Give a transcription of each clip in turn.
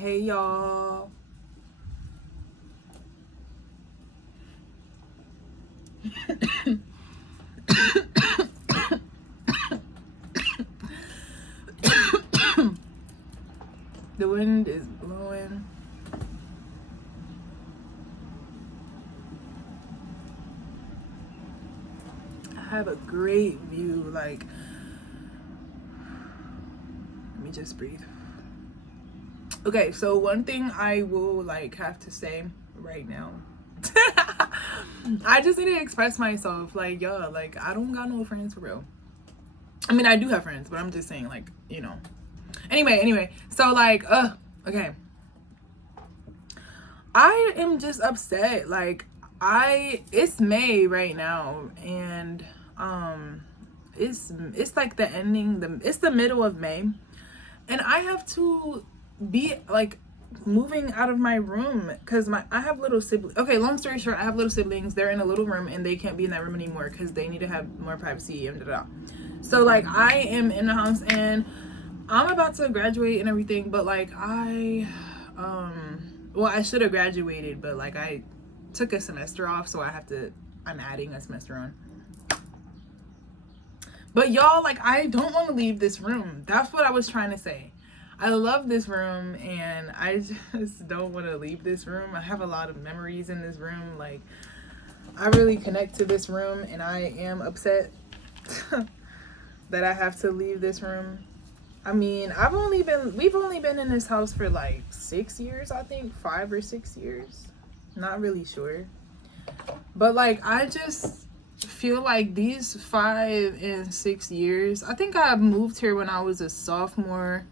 Hey y'all. The wind is blowing. I have a great view. Like, let me just breathe. Okay, so one thing I will have to say right now. I just need to express myself. Like, yo, like I don't got no friends for real. I mean, I do have friends, but I'm just saying, like, you know. Anyway. So okay. I am just upset. Like, it's May right now, and it's like the ending. It's the middle of May, and I have to be like moving out of my room because I have little siblings. Okay, long story short, I have little siblings. They're in a little room and they can't be in that room anymore because they need to have more privacy and da. So like I am in the house and I'm about to graduate and everything, but like well, I should have graduated, but like I took a semester off, so I'm adding a semester on. But y'all, like, I don't want to leave this room. That's what I was trying to say. I love this room and I just don't want to leave this room. I have a lot of memories in this room. Like, I really connect to this room and I am upset that I have to leave this room. I mean, we've only been in this house for like 6 years, I think, 5 or 6 years. Not really sure. But like, I just feel like these 5 and 6 years, I think I moved here when I was a sophomore,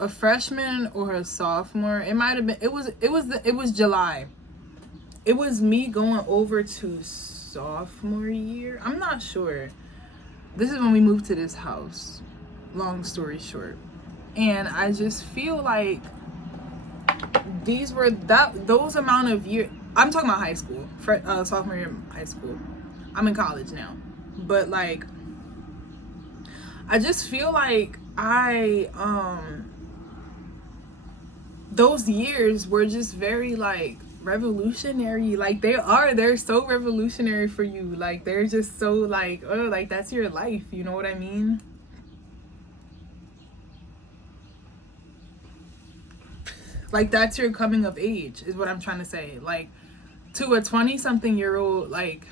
a freshman or a sophomore. It might have been, it was July. It was me going over to sophomore year. I'm not sure. This is when we moved to this house. Long story short. And I just feel like those amount of years. I'm talking about high school, sophomore year of high school. I'm in college now, but like, I just feel like those years were just very like revolutionary. Like they're so revolutionary for you. Like they're just so like, oh, like that's your life. You know what I mean? Like that's your coming of age is what I'm trying to say. Like to a 20-something-year-old, like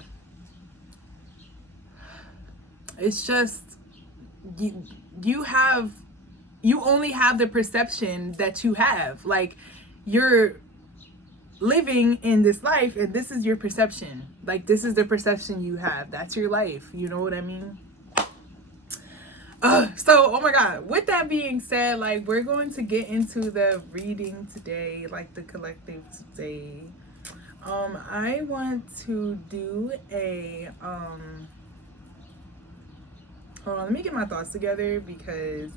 it's just you only have the perception that you have. Like you're living in this life and this is your perception. Like this is the perception you have. That's your life. You know what I mean? So oh my god, with that being said, like we're going to get into the reading today, like the collective today. I want to do a hold on, let me get my thoughts together because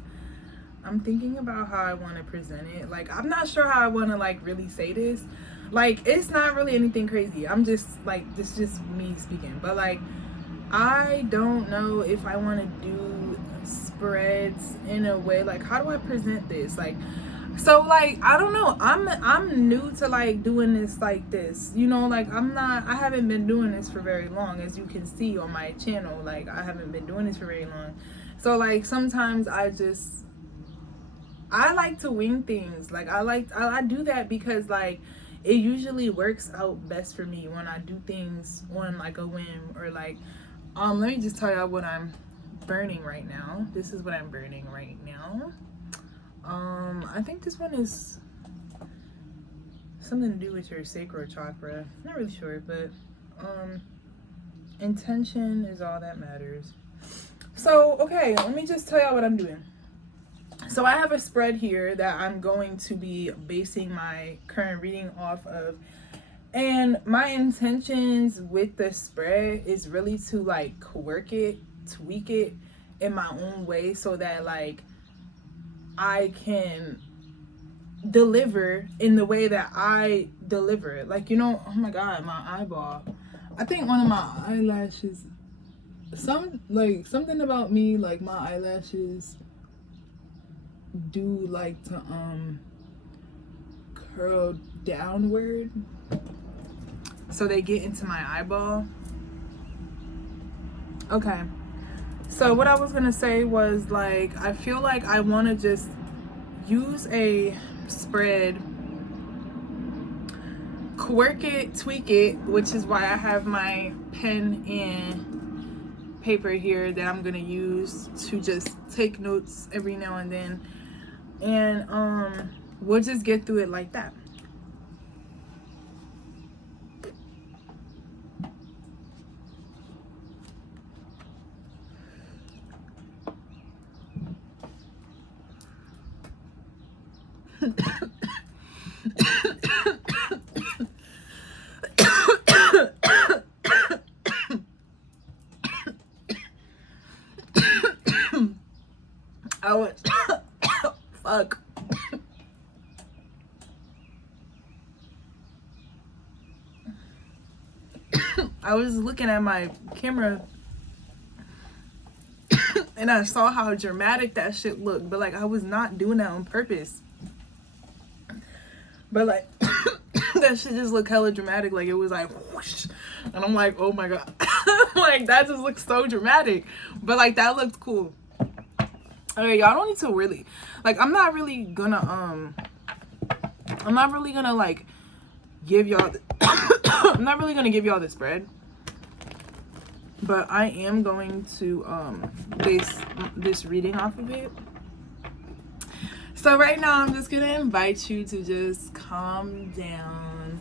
I'm thinking about how I want to present it. Like I'm not sure how I want to like really say this. Like it's not really anything crazy. I'm just like, this is just me speaking. But like I don't know if I want to do spreads in a way, like how do I present this? Like, so like I don't know, I'm new to like doing this like this, you know, like I haven't been doing this for very long, as you can see on my channel. Like I haven't been doing this for very long, so like sometimes I like to wing things. Like I do that because like it usually works out best for me when I do things on like a whim, or like let me just tell y'all what I'm burning right now. This is what I'm burning right now. I think this one is something to do with your sacral chakra. Not really sure, but intention is all that matters. So okay, let me just tell y'all what I'm doing. So I have a spread here that I'm going to be basing my current reading off of. And my intentions with the spread is really to like work it, tweak it in my own way so that like I can deliver in the way that I deliver. Like, you know, oh my god, my eyeball. I think one of my eyelashes, something about me, like my eyelashes do like to curl downward so they get into my eyeball. Okay, so what I was gonna say was, like, I feel like I want to just use a spread, quirk it, tweak it, which is why I have my pen and paper here that I'm gonna use to just take notes every now and then, and we'll just get through it like that. I was fuck. I was looking at my camera and I saw how dramatic that shit looked, but like I was not doing that on purpose. But like that shit just looked hella dramatic. Like it was like whoosh, and I'm like, oh my god, like that just looks so dramatic. But like that looked cool. Okay, y'all don't need to really, like, I'm not really gonna like give y'all I'm not really gonna give y'all this spread, but I am going to base this reading off of it. So right now I'm just gonna invite you to just calm down,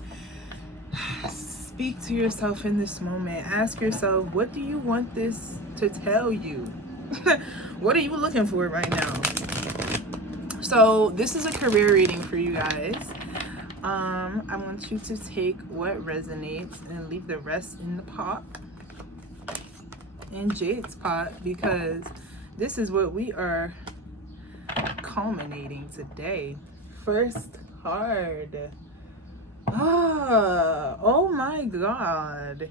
speak to yourself in this moment, ask yourself, what do you want this to tell you? What are you looking for right now? So this is a career reading for you guys. I want you to take what resonates and leave the rest in the pot, in Jade's pot, because this is what we are culminating today. First card. Oh my god.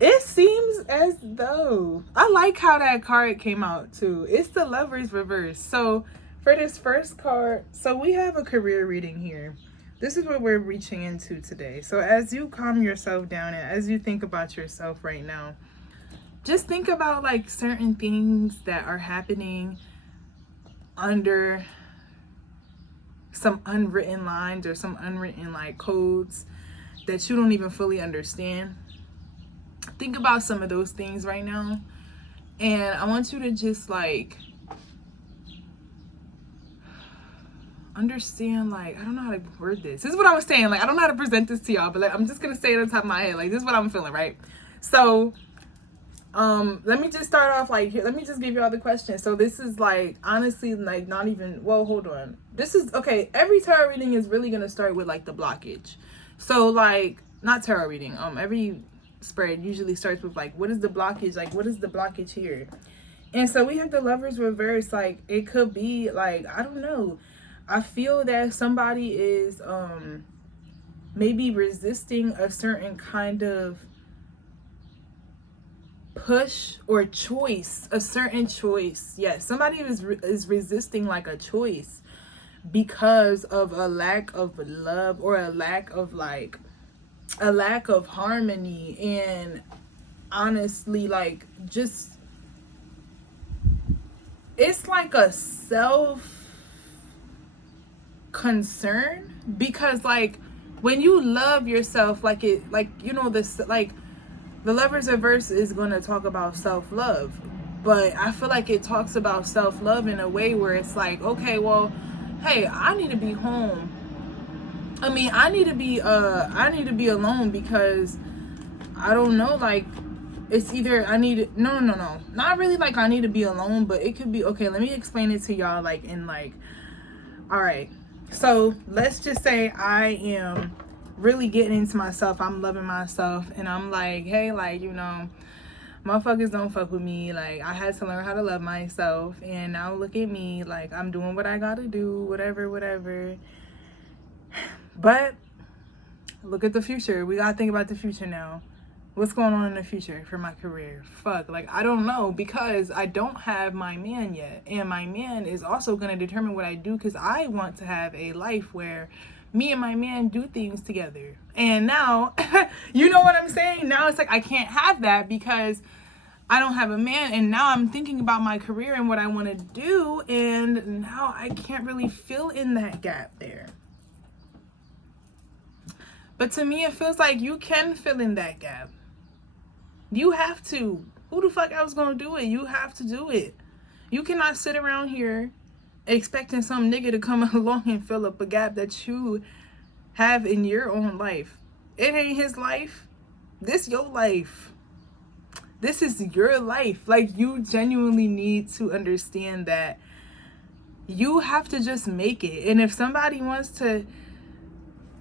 It seems as though, I like how that card came out too. It's the Lovers reverse. So for this first card, so we have a career reading here. This is what we're reaching into today. So as you calm yourself down and as you think about yourself right now, just think about like certain things that are happening under some unwritten lines or some unwritten like codes that you don't even fully understand. Think about some of those things right now, and I want you to just like understand, like, I don't know how to word this. This is what I was saying, like, I don't know how to present this to y'all, but like I'm just gonna say it on top of my head. Like, this is what I'm feeling, right? So let me just start off like here. Let me just give you all the questions. So this is like, honestly, like not even, well, hold on. This is okay. Every tarot reading is really gonna start with like the blockage. So like, not tarot reading, every spread usually starts with like, what is the blockage? Like, what is the blockage here? And so we have the Lovers reverse. Like, it could be like, I don't know, I feel that somebody is maybe resisting a certain kind of push or choice, a certain choice. Yes, somebody is resisting like a choice because of a lack of love, or a lack of harmony, and honestly, like, just, it's like a self concern, because like when you love yourself, like it, like, you know, this, like, the Lovers reverse is going to talk about self-love, but I feel like it talks about self-love in a way where it's like, okay, well, hey, I need to be home. I mean, I need to be alone, because I don't know, like, it's either I need, no, not really like I need to be alone, but it could be, okay, let me explain it to y'all, like, in like, all right, so let's just say I am really getting into myself, I'm loving myself, and I'm like, hey, like, you know, motherfuckers don't fuck with me, like, I had to learn how to love myself, and now look at me, like, I'm doing what I gotta do, whatever. But look at the future. We gotta think about the future now. What's going on in the future for my career? Fuck, like, I don't know, because I don't have my man yet, and my man is also gonna determine what I do, because I want to have a life where me and my man do things together. And now, you know what I'm saying? Now it's like I can't have that because I don't have a man, and now I'm thinking about my career and what I want to do, and now I can't really fill in that gap there. But to me, it feels like you can fill in that gap. You have to. Who the fuck else gonna do it? You have to do it. You cannot sit around here expecting some nigga to come along and fill up a gap that you have in your own life. It ain't his life. This your life. This is your life. Like, you genuinely need to understand that you have to just make it. And if somebody wants to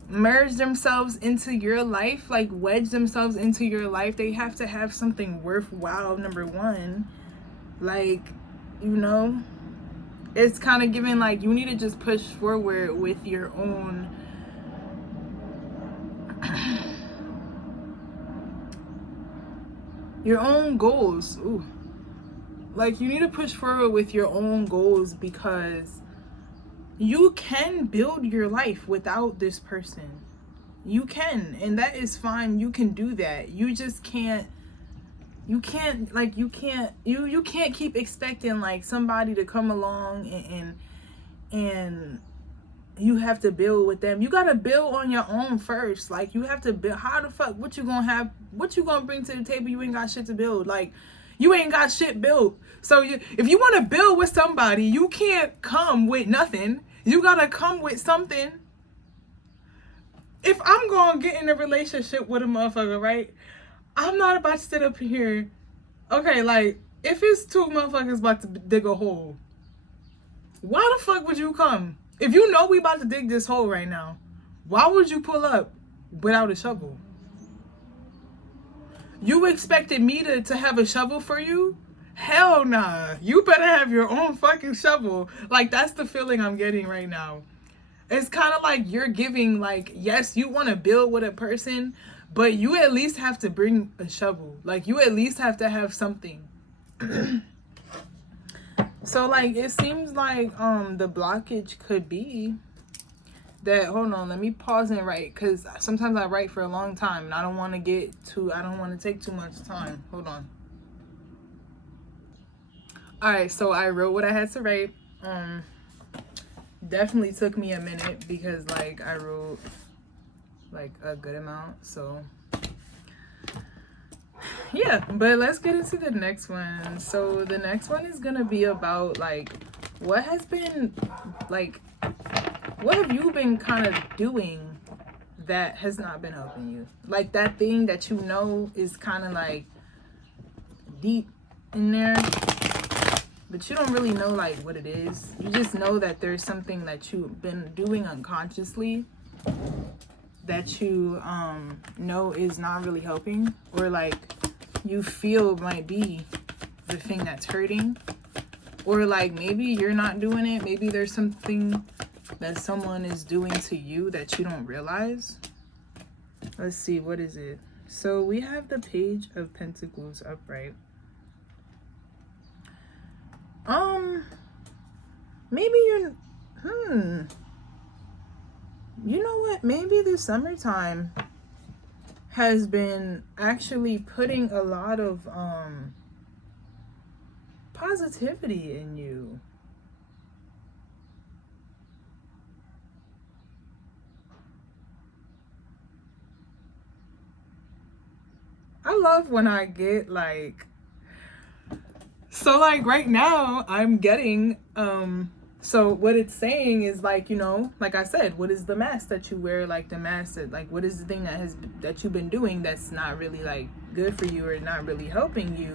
merge themselves into your life, like wedge themselves into your life, they have to have something worthwhile, number one. Like, you know, it's kind of giving like you need to just push forward with your own your own goals. Ooh. Like, you need to push forward with your own goals because you can build your life without this person. You can, and that is fine. You can do that. You just can't you can't keep expecting like somebody to come along and you have to build with them. You gotta build on your own first. Like, you have to build. How the fuck, what you gonna bring to the table? You ain't got shit to build. Like, you ain't got shit built. So if you want to build with somebody, you can't come with nothing. You gotta come with something. If I'm gonna get in a relationship with a motherfucker, right, I'm not about to sit up here. Okay, like, if it's two motherfuckers about to dig a hole, why the fuck would you come? If you know we about to dig this hole right now, why would you pull up without a shovel? You expected me to have a shovel for you? Hell nah. You better have your own fucking shovel. Like, that's the feeling I'm getting right now. It's kind of like you're giving, like, yes, you want to build with a person, but you at least have to bring a shovel. Like, you at least have to have something. So, like, it seems like the blockage could be that, hold on, let me pause and write, because sometimes I write for a long time and I don't want to take too much time. Hold on. Alright, so I wrote what I had to write. Definitely took me a minute because, like, I wrote like a good amount, so yeah. But let's get into the next one. So the next one is gonna be about, like, what have you been kind of doing that has not been helping you? Like, that thing that you know is kind of like deep in there, but you don't really know like what it is. You just know that there's something that you've been doing unconsciously that you know is not really helping, or like you feel might be the thing that's hurting, or like maybe you're not doing it. Maybe there's something that someone is doing to you that you don't realize. Let's see, what is it? So we have the Page of Pentacles upright. Maybe you're you know what, maybe the summertime has been actually putting a lot of positivity in you. I love when I get like, so like right now I'm getting so what it's saying is, like, you know, like I said, what is the mask that you wear? Like, the mask that, like, what is the thing that you've been doing that's not really like good for you or not really helping you?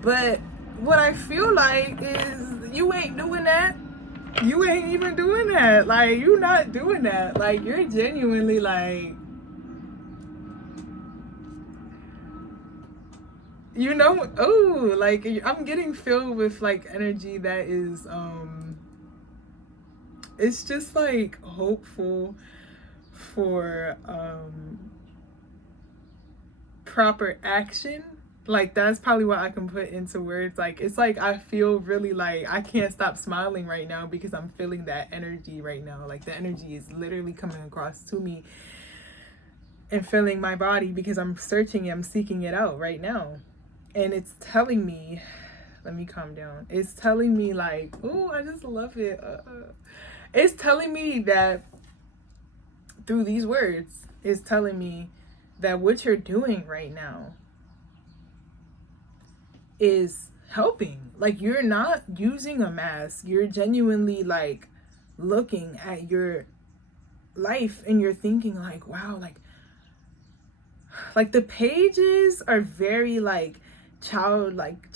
But what I feel like is you ain't doing that. You ain't even doing that. Like, you're not doing that. Like, you're genuinely like, you know, oh, like, I'm getting filled with like energy that is it's just like hopeful for proper action. Like, that's probably what I can put into words. Like, it's like I feel really like I can't stop smiling right now because I'm feeling that energy right now. Like, the energy is literally coming across to me and filling my body because I'm searching it, I'm seeking it out right now. And it's telling me, let me calm down. It's telling me like, oh, I just love it. It's telling me that through these words, it's telling me that what you're doing right now is helping. Like, you're not using a mask. You're genuinely like looking at your life and you're thinking like, wow, like the pages are very like childlike,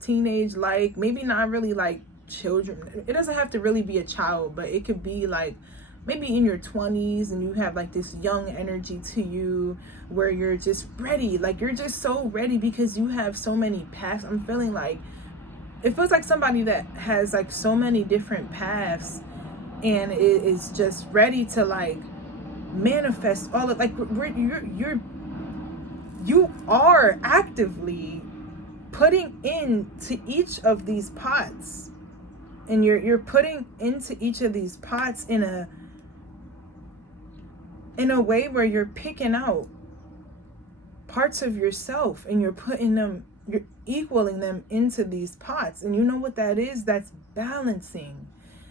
teenage like, maybe not really like children. It doesn't have to really be a child, but it could be like maybe in your 20s and you have like this young energy to you where you're just ready. Like, you're just so ready because you have so many paths. I'm feeling like it feels like somebody that has like so many different paths and is just ready to like manifest all of like you are actively putting into each of these pots, and you're putting into each of these pots in a way where you're picking out parts of yourself and you're equaling them into these pots. And you know what that is? That's balancing.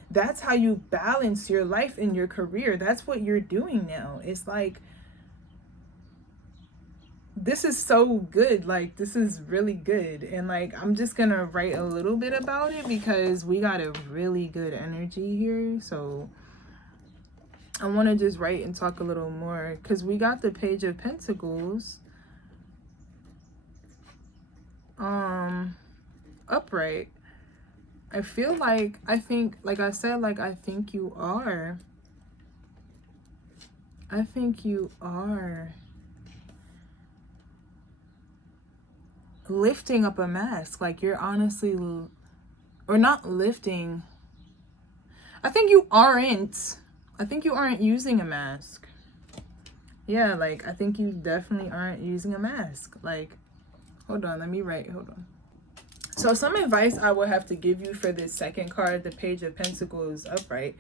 That's how you balance your life and your career. That's what you're doing now. It's like, this is so good. Like, this is really good. And like, I'm just gonna write a little bit about it because we got a really good energy here. So I want to just write and talk a little more because we got the Page of Pentacles upright. I feel like, I think, like I said, like, I think you are lifting up a mask. Like, you're honestly, or not lifting, I think you aren't using a mask. Yeah, like, I think you definitely aren't using a mask. Like, hold on, let me write, hold on. So some advice I will have to give you for this second card, the Page of Pentacles upright.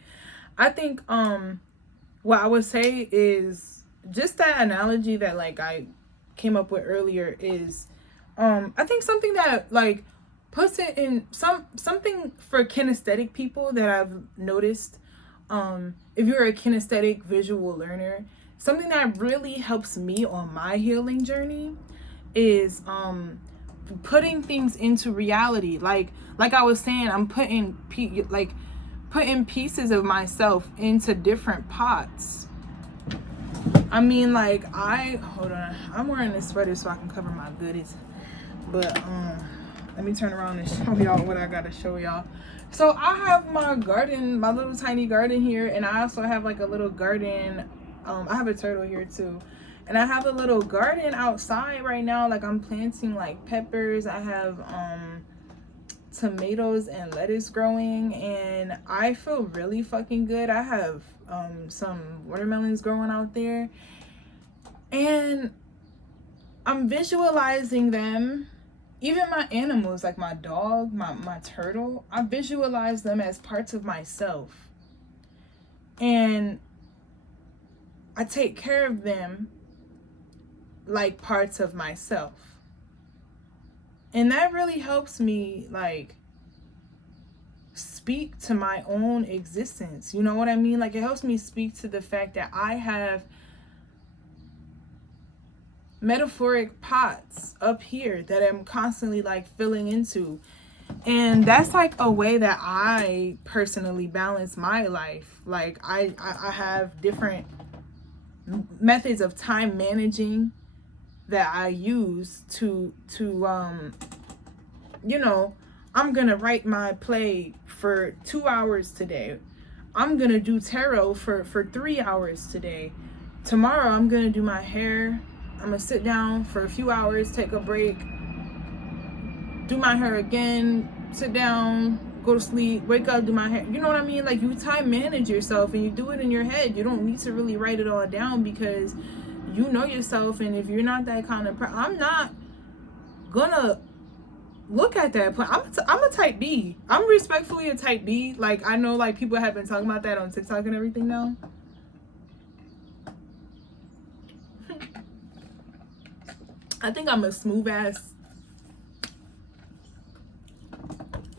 I think what I would say is just that analogy that like I came up with earlier is I think something that like puts it in something for kinesthetic people that I've noticed. If you're a kinesthetic visual learner, something that really helps me on my healing journey is putting things into reality. Like I was saying, I'm putting pieces of myself into different pots. I mean, like, hold on, I'm wearing this sweater so I can cover my goodies, but let me turn around and show y'all what I gotta show y'all. So I have my garden, my little tiny garden here, and I also have like a little garden. I have a turtle here too. And I have a little garden outside right now. Like, I'm planting like peppers. I have tomatoes and lettuce growing, and I feel really fucking good. I have some watermelons growing out there, and I'm visualizing them. Even my animals, like my dog, my turtle, I visualize them as parts of myself, and I take care of them like parts of myself. And that really helps me like speak to my own existence. You know what I mean? Like, it helps me speak to the fact that I have metaphoric pots up here that I'm constantly like filling into. And that's like a way that I personally balance my life. Like, I have different methods of time managing that I use to you know, I'm gonna write my play for 2 hours today. I'm gonna do tarot for 3 hours today. Tomorrow I'm gonna do my hair. I'm gonna sit down for a few hours, take a break, do my hair again, sit down, go to sleep, wake up, do my hair. You know what I mean? Like, you time manage yourself and you do it in your head. You don't need to really write it all down because you know yourself. And if you're not that kind of I'm not gonna look at that. But I'm a type B. I'm respectfully a type B. Like, I know like people have been talking about that on TikTok and everything now. I think I'm a smooth ass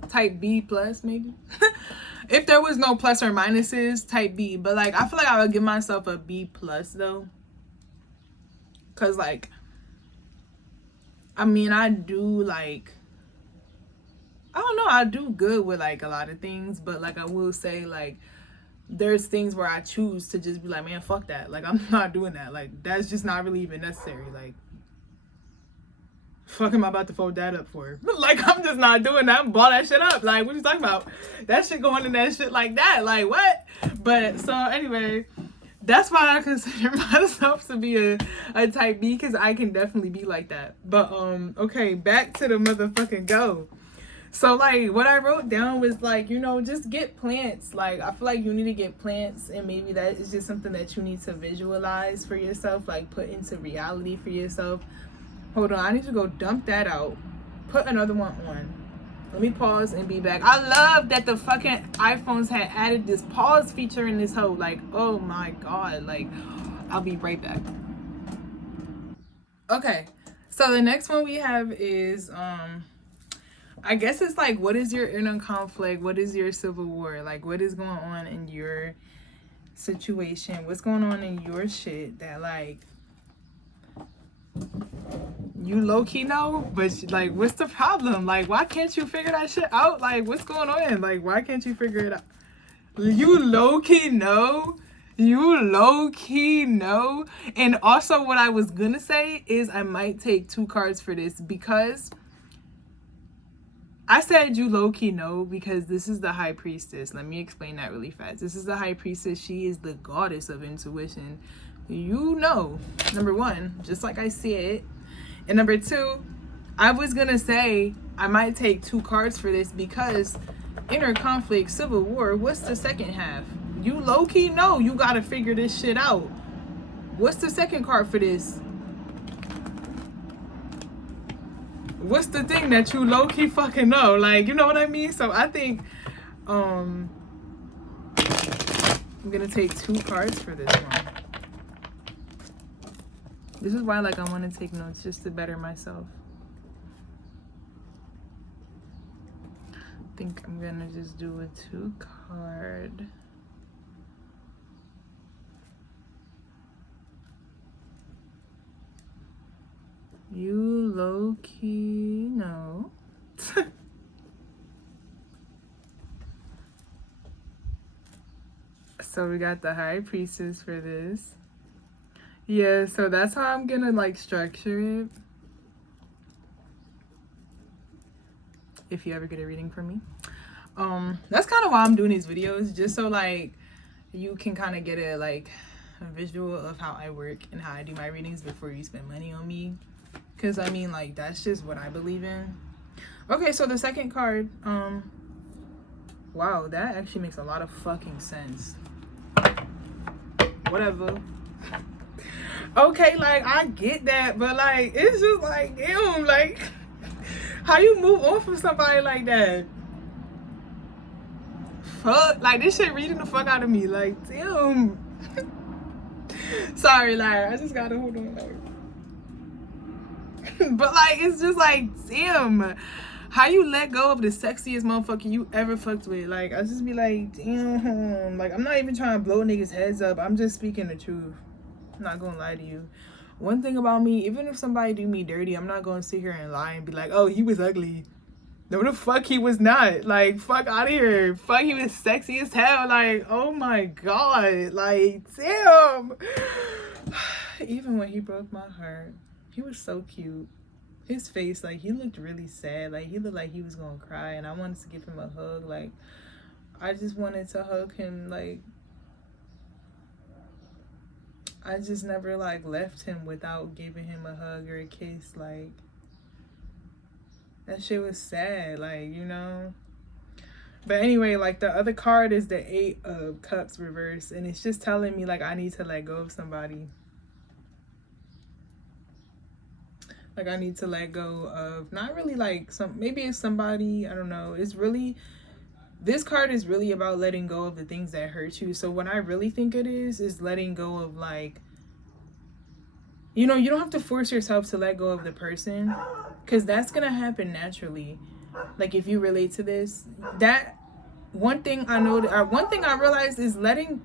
type B plus, maybe. If there was no plus or minuses, type B. But like, I feel like I would give myself a B plus though. Cause like, I mean, I do like, I don't know, I do good with like a lot of things, but like I will say like there's things where I choose to just be like, man, fuck that. Like, I'm not doing that. Like, that's just not really even necessary. Like, fuck am I about to fold that up for? Like, I'm just not doing that. I'm ball that shit up. Like, what you talking about? That shit going in that shit like that. Like, what? But so anyway, that's why I consider myself to be a type B, because I can definitely be like that. But okay, back to the motherfucking go. So like what I wrote down was like, you know, just get plants. Like, I feel like you need to get plants, and maybe that is just something that you need to visualize for yourself, like put into reality for yourself. Hold on, I need to go dump that out. Put another one on. Let me pause and be back. I love that the fucking iPhones had added this pause feature in this hoe. Like, oh my god. Like, I'll be right back. Okay, so the next one we have is I guess it's like, what is your inner conflict? What is your civil war? Like, what is going on in your situation? What's going on in your shit that like you low-key know, but like, what's the problem? Like, why can't you figure that shit out? Like, what's going on? Like, why can't you figure it out? You low-key know. You low-key know. And also what I was gonna say is I might take 2 cards for this, because I said you low-key know because this is the High Priestess. Let me explain that really fast. This is the High Priestess. She is the goddess of intuition. You know, number 1, just like I said. And number 2, I was gonna say I might take 2 cards for this because inner conflict, civil war, what's the second half? You low-key know you gotta figure this shit out. What's the second card for this? What's the thing that you low-key fucking know? Like, you know what I mean? So I think I'm gonna take 2 cards for this one. This is why like I want to take notes, just to better myself. I think I'm gonna just do a 2 card. You low-key know. So we got the High Priestess for this. Yeah, so that's how I'm gonna like structure it. If you ever get a reading from me. That's kind of why I'm doing these videos, just so like you can kind of get a like a visual of how I work and how I do my readings before you spend money on me. Because I mean, like, that's just what I believe in. Okay, so the second card, wow, that actually makes a lot of fucking sense. Whatever. Okay, like, I get that, but like, it's just like, damn, like, how you move on from somebody like that? Fuck, like, this shit reading the fuck out of me, like, damn. Sorry, like, I just gotta hold on, like. But like, it's just like, damn, how you let go of the sexiest motherfucker you ever fucked with? Like, I just be like, damn, like, I'm not even trying to blow niggas heads up. I'm just speaking the truth. I'm not gonna lie to you. One thing about me, even if somebody do me dirty, I'm not gonna sit here and lie and be like, oh, he was ugly. No, the fuck he was not. Like, fuck out of here. Fuck, he was sexy as hell. Like, oh my god. Like, damn. Even when he broke my heart, he was so cute. His face, like, he looked really sad. Like, he looked like he was gonna cry, and I wanted to give him a hug. Like, I just wanted to hug him. Like, I just never like left him without giving him a hug or a kiss. Like, that shit was sad, like, you know. But anyway, like, the other card is the 8 of Cups reverse, and it's just telling me like I need to let go of somebody. Like I need to let go of not really like maybe it's somebody, I don't know. It's really, this card is really about letting go of the things that hurt you. So what I really think it is letting go of like, you know, you don't have to force yourself to let go of the person, because that's gonna happen naturally. Like if you relate to this, that one thing I know, one thing I realized is letting,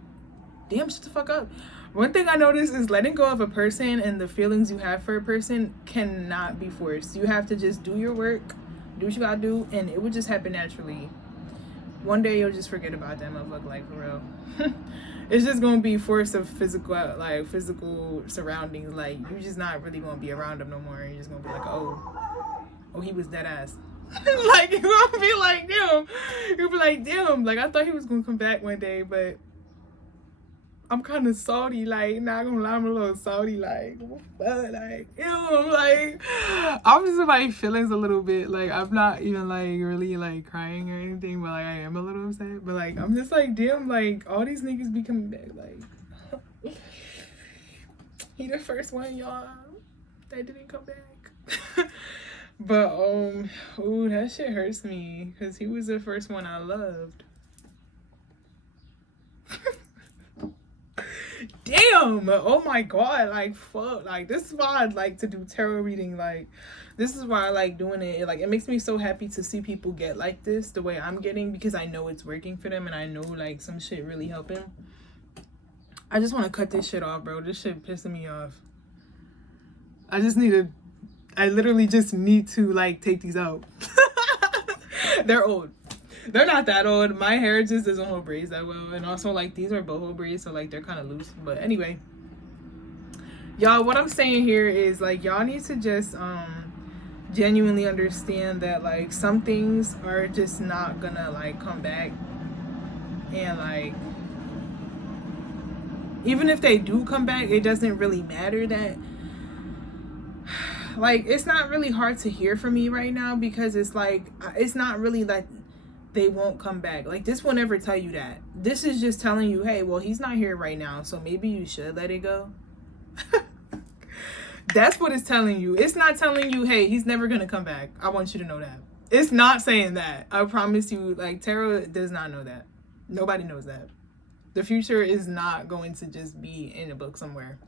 damn, shut the fuck up. One thing I noticed is letting go of a person and the feelings you have for a person cannot be forced. You have to just do your work, do what you gotta do, and it will just happen naturally. One day you'll just forget about that motherfucker, like for real. It's just gonna be force of physical surroundings. Like you're just not really gonna be around him no more. You're just gonna be like, oh, he was dead ass. Like you're gonna be like, damn. You'll be like, damn. Like I thought he was gonna come back one day, but I'm kind of salty, like, not gonna lie, I'm a little salty, like, but, like, ew, like, I'm just in my feelings a little bit, like, I'm not even, like, really, like, crying or anything, but, like, I am a little upset, but, like, I'm just, like, damn, like, all these niggas be coming back, like, he the first one, y'all, that didn't come back. But, ooh, that shit hurts me, because he was the first one I loved. Damn, oh my god, like fuck, like this is why I like to do tarot reading. Like this is why I like doing it. Like it makes me so happy to see people get like this the way I'm getting, because I know it's working for them and I know like some shit really helping. I just want to cut this shit off, bro. This shit pissing me off. I literally just need to like take these out. They're old. They're not that old. My hair just doesn't hold braids that well. And also, like, these are boho braids, so, like, they're kind of loose. But anyway, y'all, what I'm saying here is, like, y'all need to just genuinely understand that, like, some things are just not gonna, like, come back. And, like, even if they do come back, it doesn't really matter that, like, it's not really hard to hear from me right now, because it's, like, it's not really, like, they won't come back. Like this will never tell you that. This is just telling you, hey, well, he's not here right now, so maybe you should let it go. That's what it's telling you. It's not telling you, hey, he's never gonna come back. I want you to know that. It's not saying that. I promise you, like, tarot does not know that. Nobody knows that. The future is not going to just be in a book somewhere.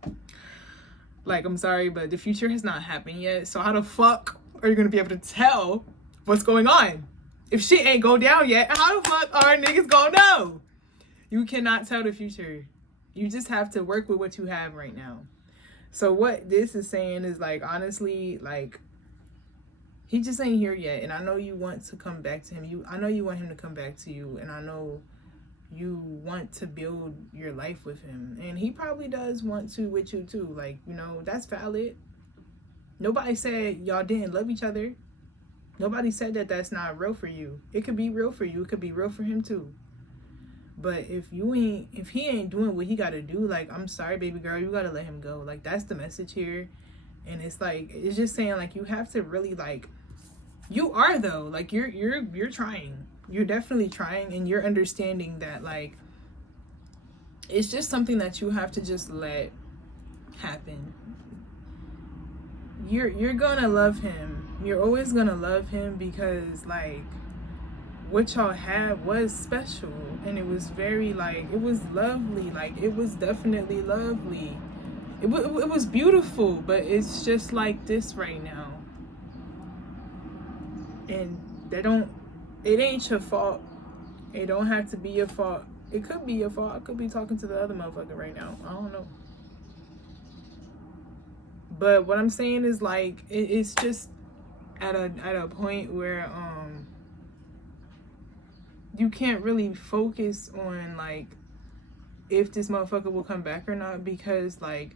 Like, I'm sorry, but the future has not happened yet, so how the fuck are you gonna be able to tell what's going on? If shit ain't go down yet, how the fuck are niggas gonna know? You cannot tell the future. You just have to work with what you have right now. So what this is saying is, like, honestly, like, he just ain't here yet. And I know you want to come back to him. I know you want him to come back to you. And I know you want to build your life with him. And he probably does want to with you too. Like, you know, that's valid. Nobody said y'all didn't love each other. Nobody said that that's not real for you. It could be real for you. It could be real for him too. But if he ain't doing what he gotta do, like, I'm sorry, baby girl, you gotta let him go. Like, that's the message here. And it's like, it's just saying, like, you have to really, like, you are though. Like, you're trying. You're definitely trying, and you're understanding that, like, it's just something that you have to just let happen. You're gonna love him. You're always gonna love him, because, like, what y'all had was special, and it was very, like, it was lovely. Like, it was definitely lovely. It was beautiful, but it's just like this right now. And it ain't your fault. It don't have to be your fault. It could be your fault. I could be talking to the other motherfucker right now. I don't know. But what I'm saying is, like, it's just at a point where you can't really focus on, like, if this motherfucker will come back or not, because, like,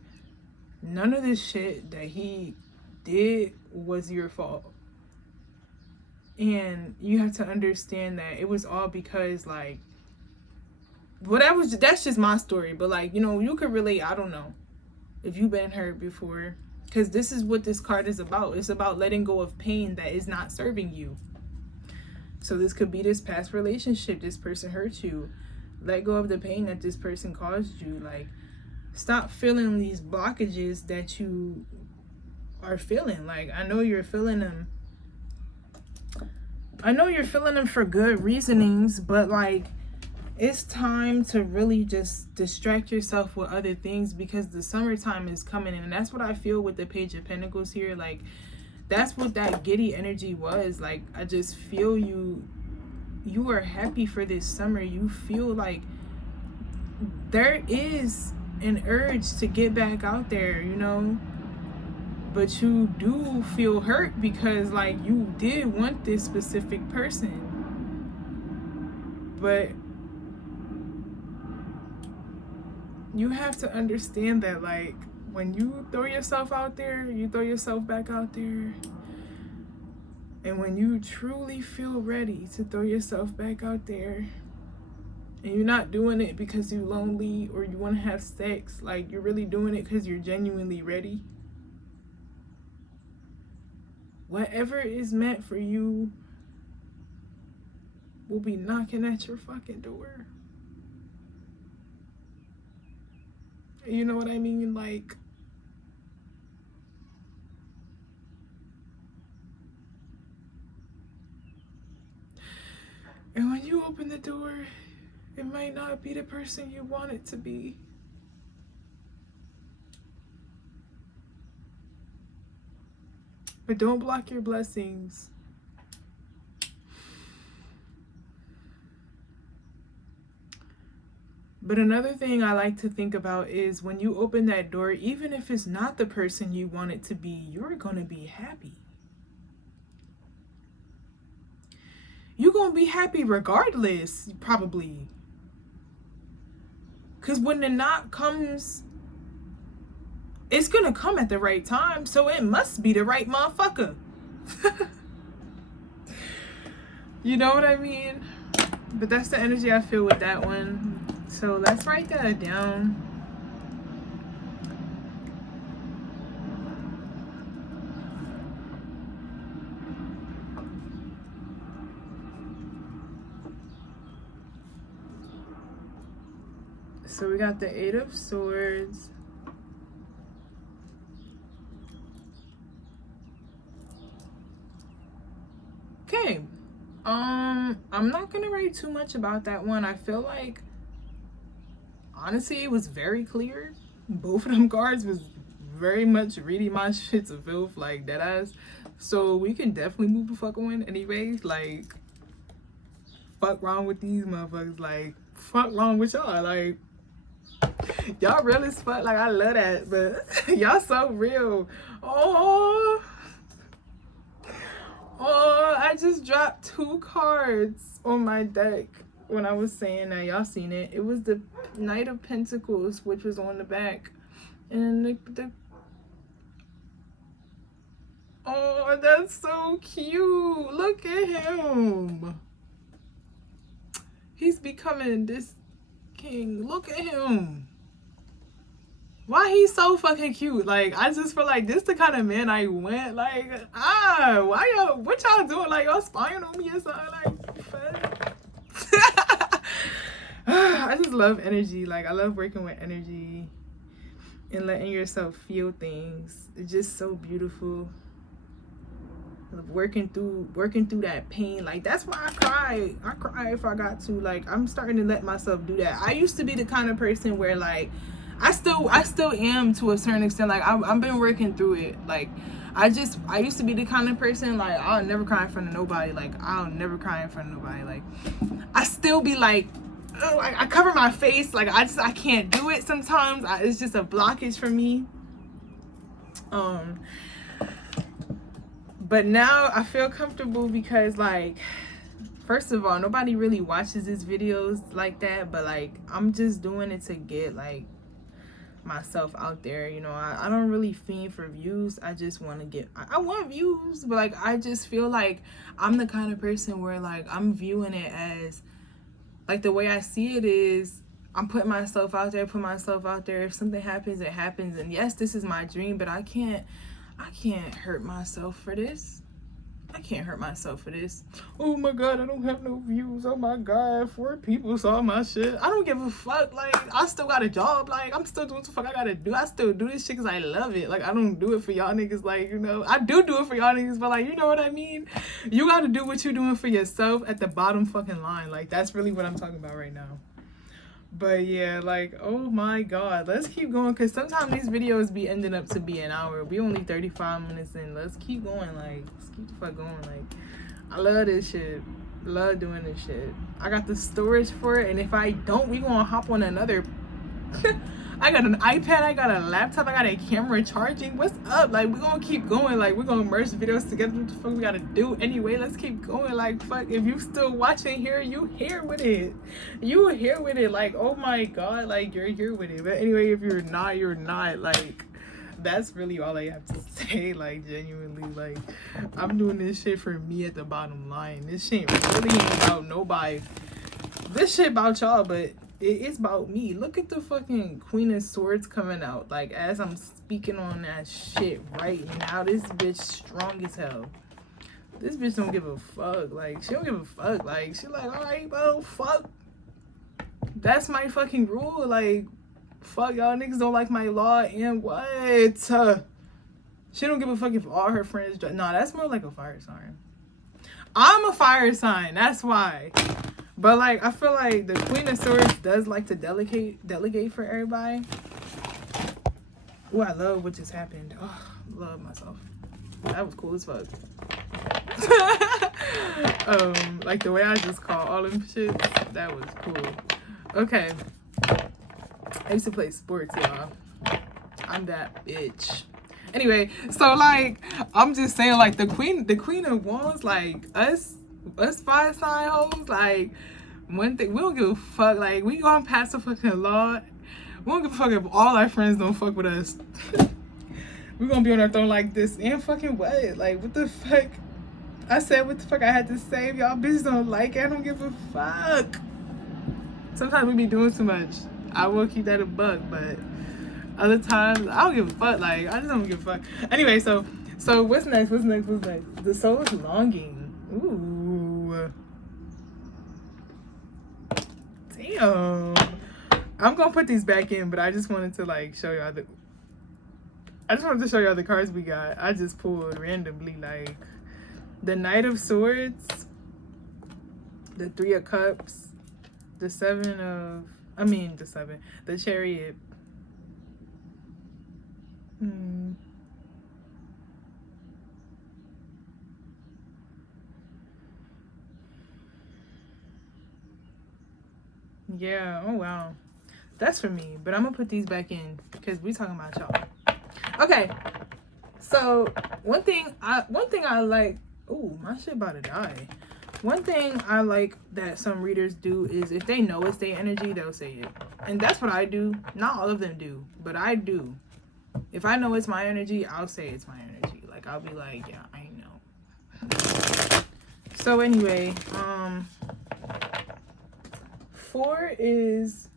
none of this shit that he did was your fault. And you have to understand that it was all because, like, that's just my story, but, like, you know, you could relate. I don't know if you've been hurt before, because this is what this card is about. It's about letting go of pain that is not serving you. So this could be this past relationship. This person hurt you. Let go of the pain that this person caused you. Like, stop feeling these blockages that you are feeling. Like, I know you're feeling them. I know you're feeling them for good reasonings, but like, it's time to really just distract yourself with other things, because the summertime is coming. And that's what I feel with the Page of Pentacles here. Like, that's what that giddy energy was. Like, I just feel you are happy for this summer. You feel like there is an urge to get back out there, you know, but you do feel hurt because like you did want this specific person. But you have to understand that, like, when you throw yourself out there, you throw yourself back out there. And when you truly feel ready to throw yourself back out there, and you're not doing it because you're lonely or you want to have sex, like, you're really doing it because you're genuinely ready, whatever is meant for you will be knocking at your fucking door. You know what I mean? Like, and when you open the door, it might not be the person you want it to be. But don't block your blessings. But another thing I like to think about is when you open that door, even if it's not the person you want it to be, you're going to be happy. You're going to be happy regardless, probably. Because when the knock comes, it's going to come at the right time. So it must be the right motherfucker. You know what I mean? But that's the energy I feel with that one. So let's write that down. So we got the Eight of Swords. Okay. I'm not gonna write too much about that one. I feel like, honestly, it was very clear. Both of them cards was very much reading my shit to filth, like deadass. So we can definitely move the fuck on anyways. Like, fuck wrong with these motherfuckers. Like, fuck wrong with y'all. Like, y'all real as fuck. Like, I love that. But y'all so real. Oh, I just dropped 2 cards on my deck when I was saying that. Y'all seen it. It was the Knight of Pentacles, which was on the back. And the oh, that's so cute. Look at him. He's becoming this king. Look at him. Why he's so fucking cute? Like, I just feel like this the kind of man I want. Like, why y'all, what y'all doing? Like, y'all spying on me or something? Like, fuck. I just love energy. Like, I love working with energy and letting yourself feel things. It's just so beautiful. Working through that pain. Like, that's why I cry if I got to. Like, I'm starting to let myself do that. I used to be the kind of person where, like, I still am to a certain extent. Like, I've been working through it. Like, I used to be the kind of person, like, I'll never cry in front of nobody. Like, I'll never cry in front of nobody. Like, I still be like, oh, I cover my face. Like, I can't do it sometimes. It's just a blockage for me. But now I feel comfortable because, like, first of all, nobody really watches his videos like that. But, like, I'm just doing it to get, like, myself out there. You know, I don't really fiend for views. I just want to get, I want views. But, like, I just feel like I'm the kind of person where, like, I'm viewing it as, like, the way I see it is, I'm putting myself out there, If something happens, it happens. And yes, this is my dream, but I can't hurt myself for this. I can't hurt myself for this. Oh my god, I don't have no views. Oh my god, 4 people saw my shit. I don't give a fuck. Like, I still got a job. Like, I'm still doing what the fuck I gotta do. I still do this shit because I love it. Like, I don't do it for y'all niggas. Like, you know, I do it for y'all niggas, but like, you know what I mean? You gotta do what you're doing for yourself at the bottom fucking line. Like, that's really what I'm talking about right now. But yeah, like, oh my god, let's keep going, because sometimes these videos be ending up to be an hour. We only 35 minutes in. Let's keep going. Like, let's keep the fuck going. Like, I love this shit. Love doing this shit. I got the storage for it, and if I don't, we gonna hop on another. I got an iPad, I got a laptop, I got a camera charging. What's up? Like, we gonna keep going. Like, we're gonna merge videos together. What the fuck we gotta do anyway? Let's keep going. Like, fuck, if you still watching here, you here with it. You here with it. Like, oh my god, like, you're here with it. But anyway, if you're not, you're not. Like, that's really all I have to say. Like, genuinely, like, I'm doing this shit for me at the bottom line. This shit really ain't about nobody. This shit about y'all, but it's about me. Look at the fucking Queen of Swords coming out. Like, as I'm speaking on that shit right now, this bitch strong as hell. This bitch don't give a fuck. Like, she don't give a fuck. Like, she like, alright, bro, fuck. That's my fucking rule. Like, fuck, y'all niggas don't like my law and what? She don't give a fuck if all her friends... Nah, that's more like a fire sign. I'm a fire sign. That's why. But like, I feel like the Queen of Swords does like to delegate for everybody. Oh, I love what just happened. Oh, love myself. That was cool as fuck. Like the way I just called all them shit, that was cool. Okay. I used to play sports, y'all. I'm that bitch. Anyway, so like, I'm just saying, like, the Queen of Wands, like, us fire sign hoes, like, one thing, we don't give a fuck. Like, we gonna pass the fucking law. We don't give a fuck if all our friends don't fuck with us. We gonna be on our throne like this. And fucking what? Like, what the fuck? I said what the fuck I had to say. If y'all bitches don't like it, I don't give a fuck. Sometimes we be doing too much. I will keep that a buck, but other times, I don't give a fuck. Like, I just don't give a fuck. Anyway, so what's next? The Soul is Longing. Ooh. Damn. I'm gonna put these back in, but I just wanted to like show y'all the cards we got. I just pulled randomly, like the Knight of Swords, the 3 of Cups, the Chariot. Yeah, oh wow. That's for me, but I'm gonna put these back in because we talking about y'all. Okay, so one thing I like, ooh, my shit about to die. One thing I like that some readers do is if they know it's their energy, they'll say it. And that's what I do. Not all of them do, but I do. If I know it's my energy, I'll say it's my energy. Like, I'll be like, yeah, I know. So anyway, 4 is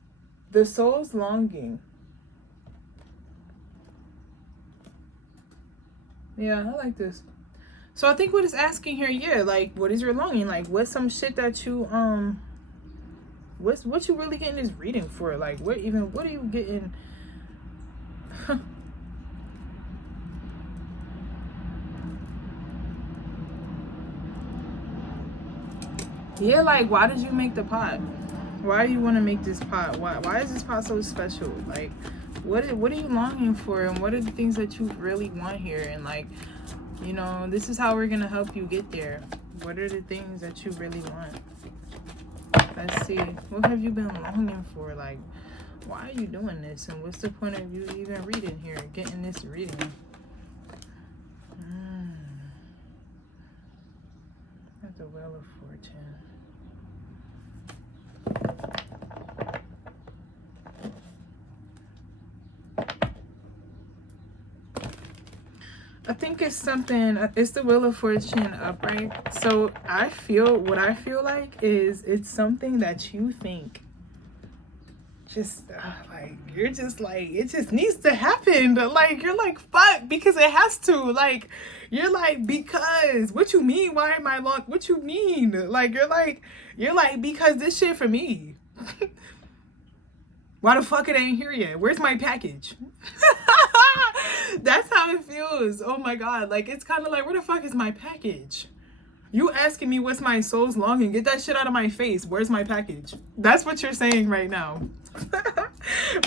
the Soul's Longing. Yeah, I like this. So I think what it's asking here, yeah, like, what is your longing? Like, what's some shit that you, what you really getting this reading for? Like, what are you getting? Yeah, like, why did you make the pot? Why do you want to make this pot? Why is this pot so special? Like, what are you longing for, and what are the things that you really want here? And like, you know, this is how we're gonna help you get there. What are the things that you really want? Let's see. What have you been longing for? Like, why are you doing this? And what's the point of you even reading here, getting this reading? That's the Wheel of Fortune. I think it's something, it's the Wheel of Fortune upright. So what I feel like is it's something that you think just like, you're just like, it just needs to happen. Like, you're like, fuck, because it has to. Like, you're like, because what you mean? Why am I locked? What you mean? Like, you're like, because this shit for me. Why the fuck it ain't here yet? Where's my package? That's how it feels. Oh my god. Like, it's kind of like, where the fuck is my package? You asking me what's my soul's longing? Get that shit out of my face. Where's my package? That's what you're saying right now.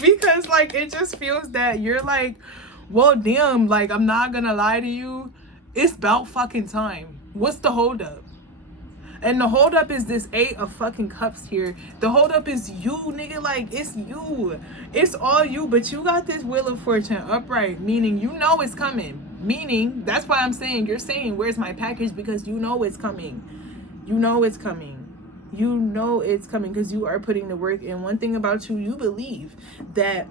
Because like, it just feels that you're like, well, damn, like, I'm not gonna lie to you. It's about fucking time. What's the holdup? And the holdup is this 8 of fucking cups here. The holdup is you, nigga. Like, it's you. It's all you. But you got this Wheel of Fortune upright, meaning you know it's coming. Meaning, that's why I'm saying, you're saying, where's my package? Because you know it's coming. You know it's coming. You know it's coming because you are putting the work in. One thing about you, you believe that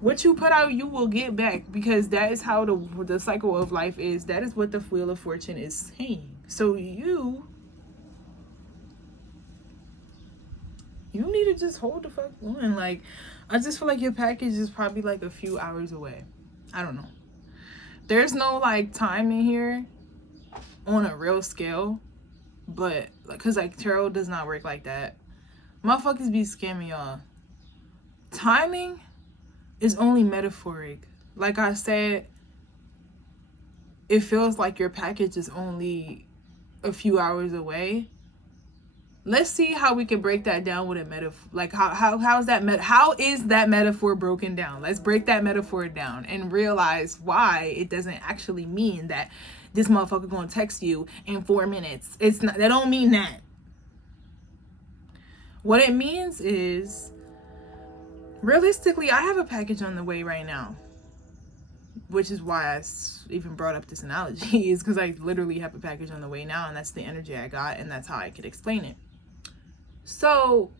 what you put out, you will get back, because that is how the cycle of life is. That is what the Wheel of Fortune is saying. So you need to just hold the fuck on. Like, I just feel like your package is probably like a few hours away. I don't know. There's no like time in here on a real scale, but like, cause like tarot does not work like that. Motherfuckers be scamming y'all. Timing is only metaphoric. Like I said, it feels like your package is only a few hours away. Let's see how we can break that down with a metaphor. Like, how is that metaphor broken down? Let's break that metaphor down and realize why it doesn't actually mean that this motherfucker gonna text you in 4 minutes. It's not. That don't mean that. What it means is, realistically, I have a package on the way right now, which is why I even brought up this analogy, is because I literally have a package on the way now, and that's the energy I got, and that's how I could explain it. So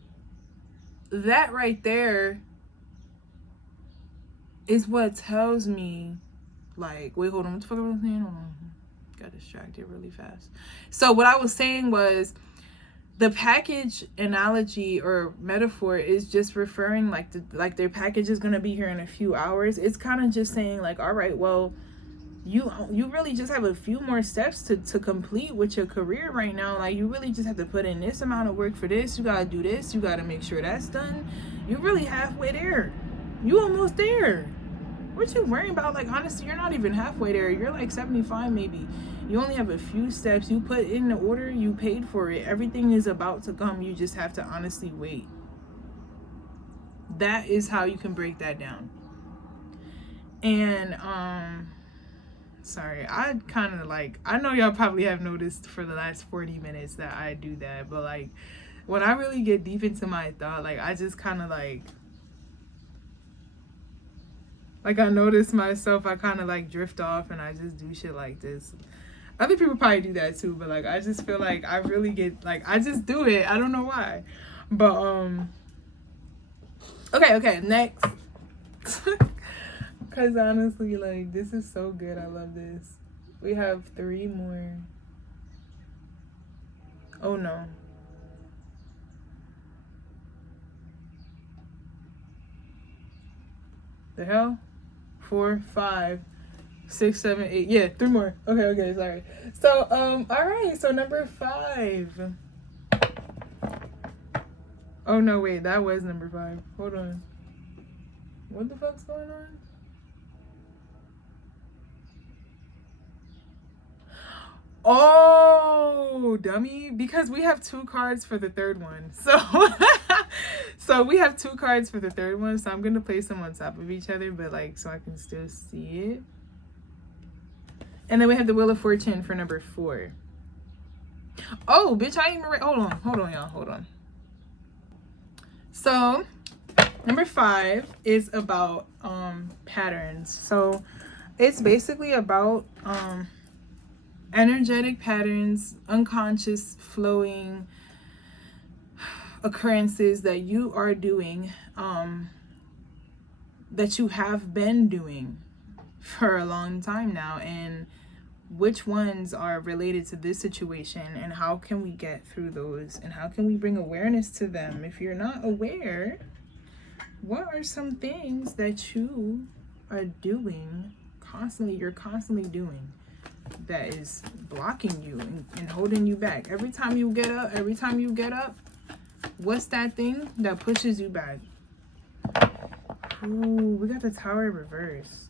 that right there is what tells me, like, wait, hold on, what the fuck was I saying? Hold on. Got distracted really fast. So what I was saying was, the package analogy or metaphor is just referring like their package is gonna be here in a few hours. It's kind of just saying like, all right, well, you really just have a few more steps to complete with your career right now. Like, you really just have to put in this amount of work for this. You gotta do this. You gotta make sure that's done. You're really halfway there. You almost there. What you worrying about? Like, honestly, you're not even halfway there. You're like 75 maybe. You only have a few steps. You put in the order. You paid for it. Everything is about to come. You just have to honestly wait. That is how you can break that down. And sorry, I kind of like, I know y'all probably have noticed for the last 40 minutes that I do that, but like, when I really get deep into my thought, like, I just kind of like I notice myself, I kind of like drift off and I just do shit like this. Other people probably do that too, but like, I just feel like I really get, like, I just do it. I don't know why, but okay, next. Because honestly, like, this is so good. I love this. We have 3 more. Oh no. The hell? 4, 5, 6, 7, 8. Yeah, 3 more. Okay, sorry. So, alright, so number 5. Oh no, wait, that was number 5. Hold on. What the fuck's going on? Oh, dummy. Because we have 2 cards for the third one. So we have 2 cards for the third one. So I'm going to place them on top of each other, but like, so I can still see it. And then we have the Wheel of Fortune for number 4. Oh, bitch, I ain't even read. Hold on, y'all. Hold on. So number 5 is about patterns. So it's basically about energetic patterns, unconscious flowing occurrences that you are doing, that you have been doing for a long time now, and which ones are related to this situation, and how can we get through those, and how can we bring awareness to them. If you're not aware, what are some things that you are doing constantly, you're constantly doing, that is blocking you and holding you back? Every time you get up, what's that thing that pushes you back? Ooh, we got the Tower reversed.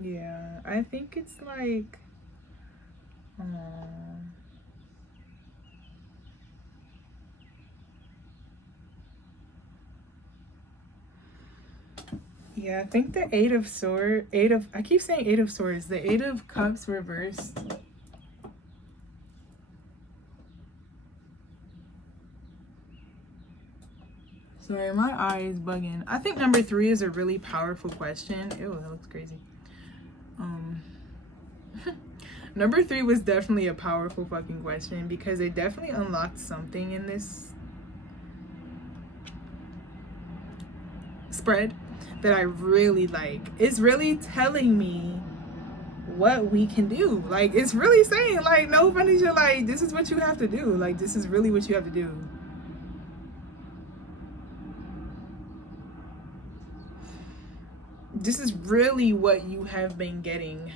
Yeah, I think it's like, yeah, I think the I keep saying Eight of Swords, the Eight of Cups reversed. Sorry, my eye is bugging. I think number 3 is a really powerful question. Ew, that looks crazy. Number 3 was definitely a powerful fucking question because it definitely unlocked something in this spread that I really like. It's really telling me what we can do. Like, it's really saying, like, no funny shit, like, this is what you have to do. Like, this is really what you have to do. This is really what you have been getting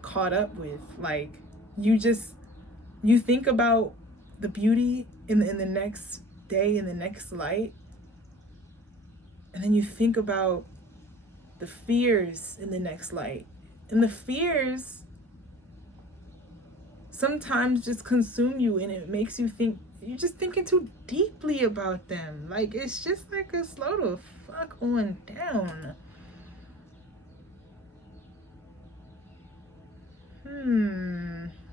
caught up with. Like, you think about the beauty in the next day, in the next light, and then you think about the fears in the next light, and the fears sometimes just consume you, and it makes you think, you're just thinking too deeply about them. Like, it's just like a slow the fuck on down.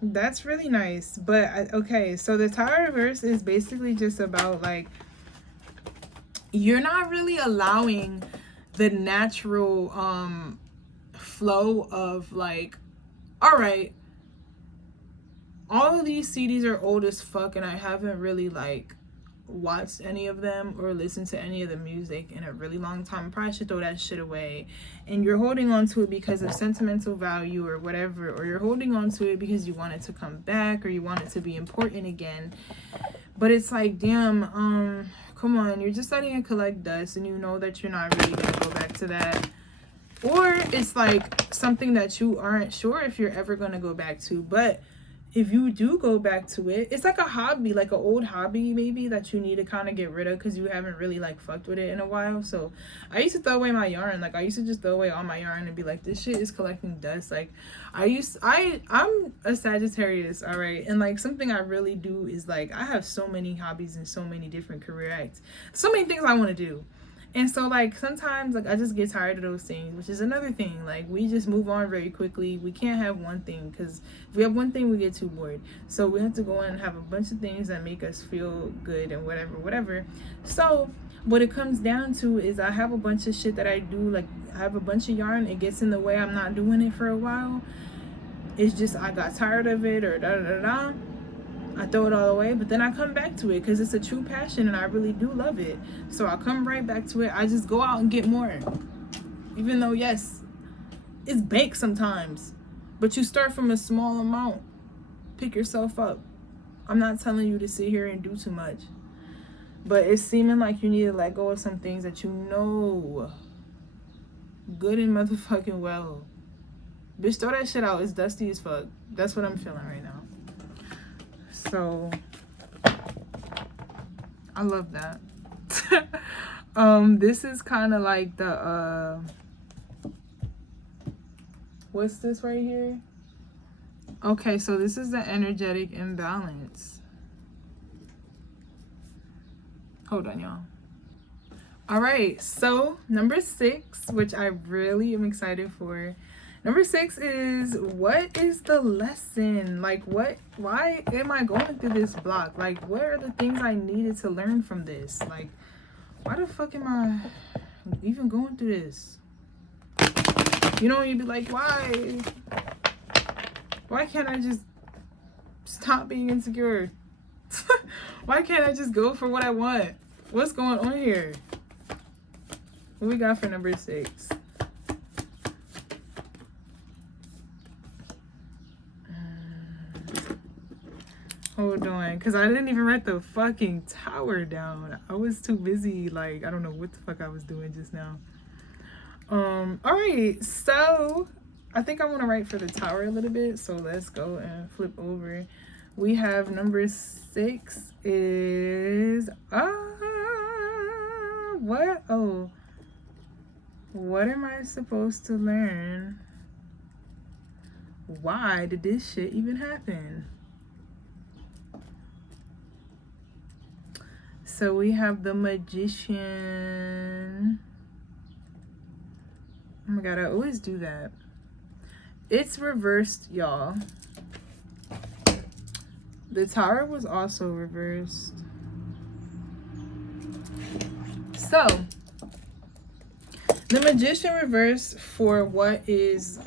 That's really nice. But okay, so the Tower reverse is basically just about, like, you're not really allowing the natural flow of, like, all right, all of these CDs are old as fuck and I haven't really, like, watched any of them or listened to any of the music in a really long time. I probably should throw that shit away. And you're holding on to it because of sentimental value or whatever, or you're holding on to it because you want it to come back or you want it to be important again. But it's like, damn, come on, you're just letting it collect dust and you know that you're not really gonna go back to that. Or it's like something that you aren't sure if you're ever gonna go back to, but if you do go back to it, it's like a hobby, like an old hobby maybe that you need to kind of get rid of because you haven't really, like, fucked with it in a while. So I used to throw away my yarn. Like, I used to just throw away all my yarn and be like, this shit is collecting dust. Like, I'm a Sagittarius, all right? And, like, something I really do is, like, I have so many hobbies and so many different career acts. So many things I want to do. And so, like, sometimes, like, I just get tired of those things, which is another thing. Like, we just move on very quickly. We can't have one thing because if we have one thing, we get too bored. So we have to go and have a bunch of things that make us feel good and whatever. So what it comes down to is I have a bunch of shit that I do. Like, I have a bunch of yarn. It gets in the way. I'm not doing it for a while. It's just I got tired of it or da-da-da-da. I throw it all away, but then I come back to it because it's a true passion and I really do love it. So I come right back to it. I just go out and get more. Even though, yes, it's bank sometimes, but you start from a small amount. Pick yourself up. I'm not telling you to sit here and do too much, but it's seeming like you need to let go of some things that you know good and motherfucking well. Bitch, throw that shit out. It's dusty as fuck. That's what I'm feeling right now. So I love that. This is kind of like the what's this right here? Okay, so this is the energetic imbalance. Hold on, y'all. All right, so number 6, which I really am excited for. Number 6 is, what is the lesson? Like, why am I going through this block? Like, what are the things I needed to learn from this? Like, why the fuck am I even going through this? You know, you'd be like, why can't I just stop being insecure? Why can't I just go for what I want? What's going on here? What we got for number 6? Hold on, because I didn't even write the fucking tower down. I was too busy, like, I don't know what the fuck I was doing just now. Alright, so I think I want to write for the tower a little bit, so let's go and flip over. We have number 6 is what? Oh, what am I supposed to learn? Why did this shit even happen? So we have the Magician. Oh my god, I always do that. It's reversed, y'all. The Tower was also reversed. So, the Magician reversed for what is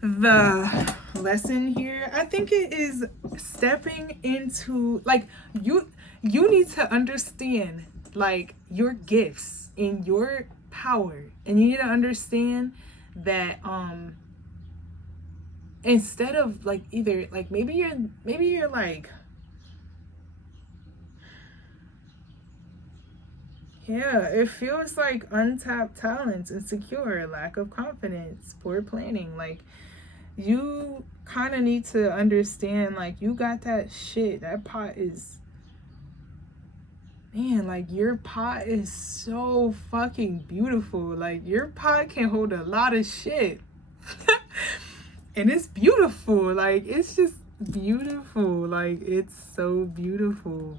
the lesson here. I think it is stepping into, like, you need to understand, like, your gifts and your power, and you need to understand that instead of, like, either, like, maybe you're like, yeah, it feels like untapped talents, insecure, lack of confidence, poor planning. Like, you kind of need to understand, like, you got that shit. That pot is, man, like, your pot is so fucking beautiful. Like, your pot can hold a lot of shit. And it's beautiful. Like, it's just beautiful. Like, it's so beautiful.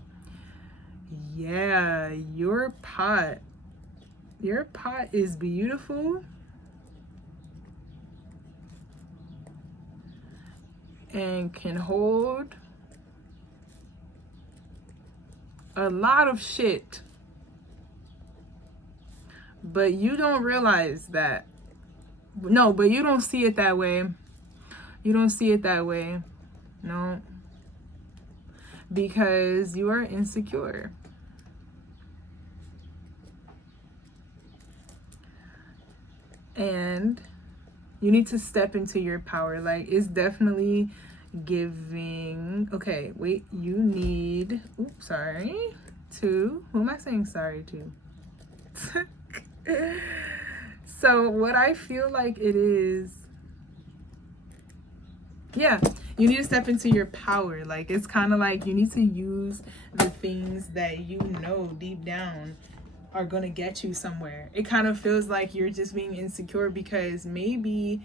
Yeah, your pot is beautiful. And can hold a lot of shit. But you don't realize that. No, but you don't see it that way. You don't see it that way. No. Because you are insecure. And you need to step into your power. Like, it's definitely giving. Okay, wait, you need, oops, sorry, to, who am I saying sorry to? So what I feel like it is, yeah, you need to step into your power. Like, it's kind of like you need to use the things that you know deep down are going to get you somewhere. It kind of feels like you're just being insecure because maybe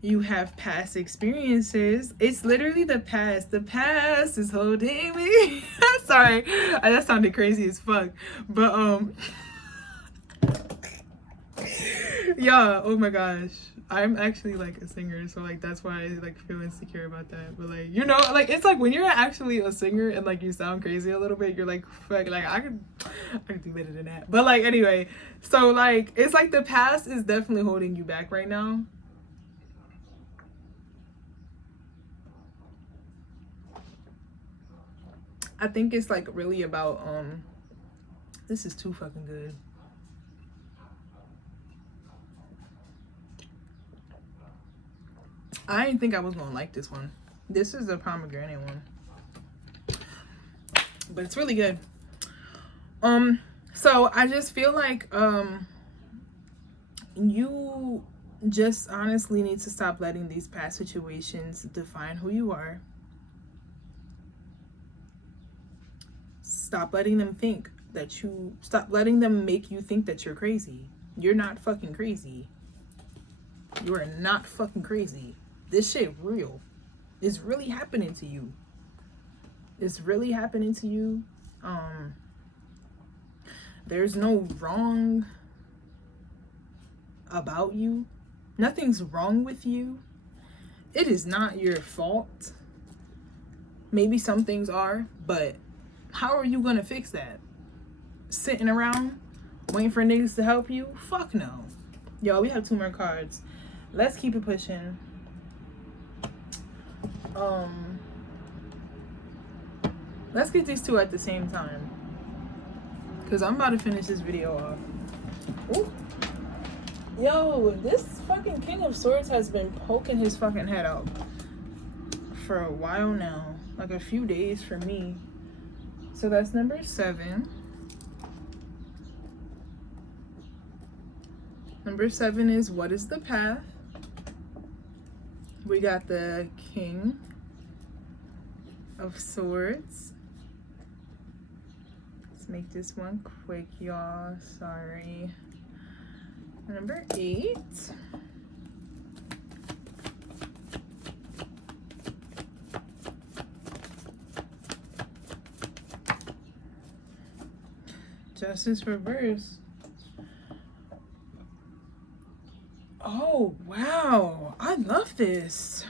you have past experiences. It's literally the past. The past is holding me. Sorry, that sounded crazy as fuck. But yeah, oh my gosh, I'm actually like a singer, so like that's why I like feel insecure about that. But like, you know, like it's like when you're actually a singer and like you sound crazy a little bit, you're like, fuck, like I could do better than that. But like, anyway, so like it's like the past is definitely holding you back right now. I think it's like really about this is too fucking good. I didn't think I was gonna like this one. This is the pomegranate one, but it's really good. So I just feel like you just honestly need to stop letting these past situations define who you are. Stop letting them think that you, stop letting them make you think that you're crazy. You're not fucking crazy. You are not fucking crazy. This shit real. It's really happening to you. It's really happening to you. There's no wrong about you. Nothing's wrong with you. It is not your fault. Maybe some things are, but how are you gonna fix that? Sitting around waiting for niggas to help you? Fuck no. Yo, we have 2 more cards. Let's keep it pushing. Let's get these 2 at the same time, because I'm about to finish this video off. Ooh. Yo, this fucking King of Swords has been poking his fucking head out for a while now. like a few days for me. So that's number 7. Number 7 is what is the path? We got the King of Swords. Let's make this one quick, y'all. Sorry. Number 8. Justice reverse. Oh, wow. I love this.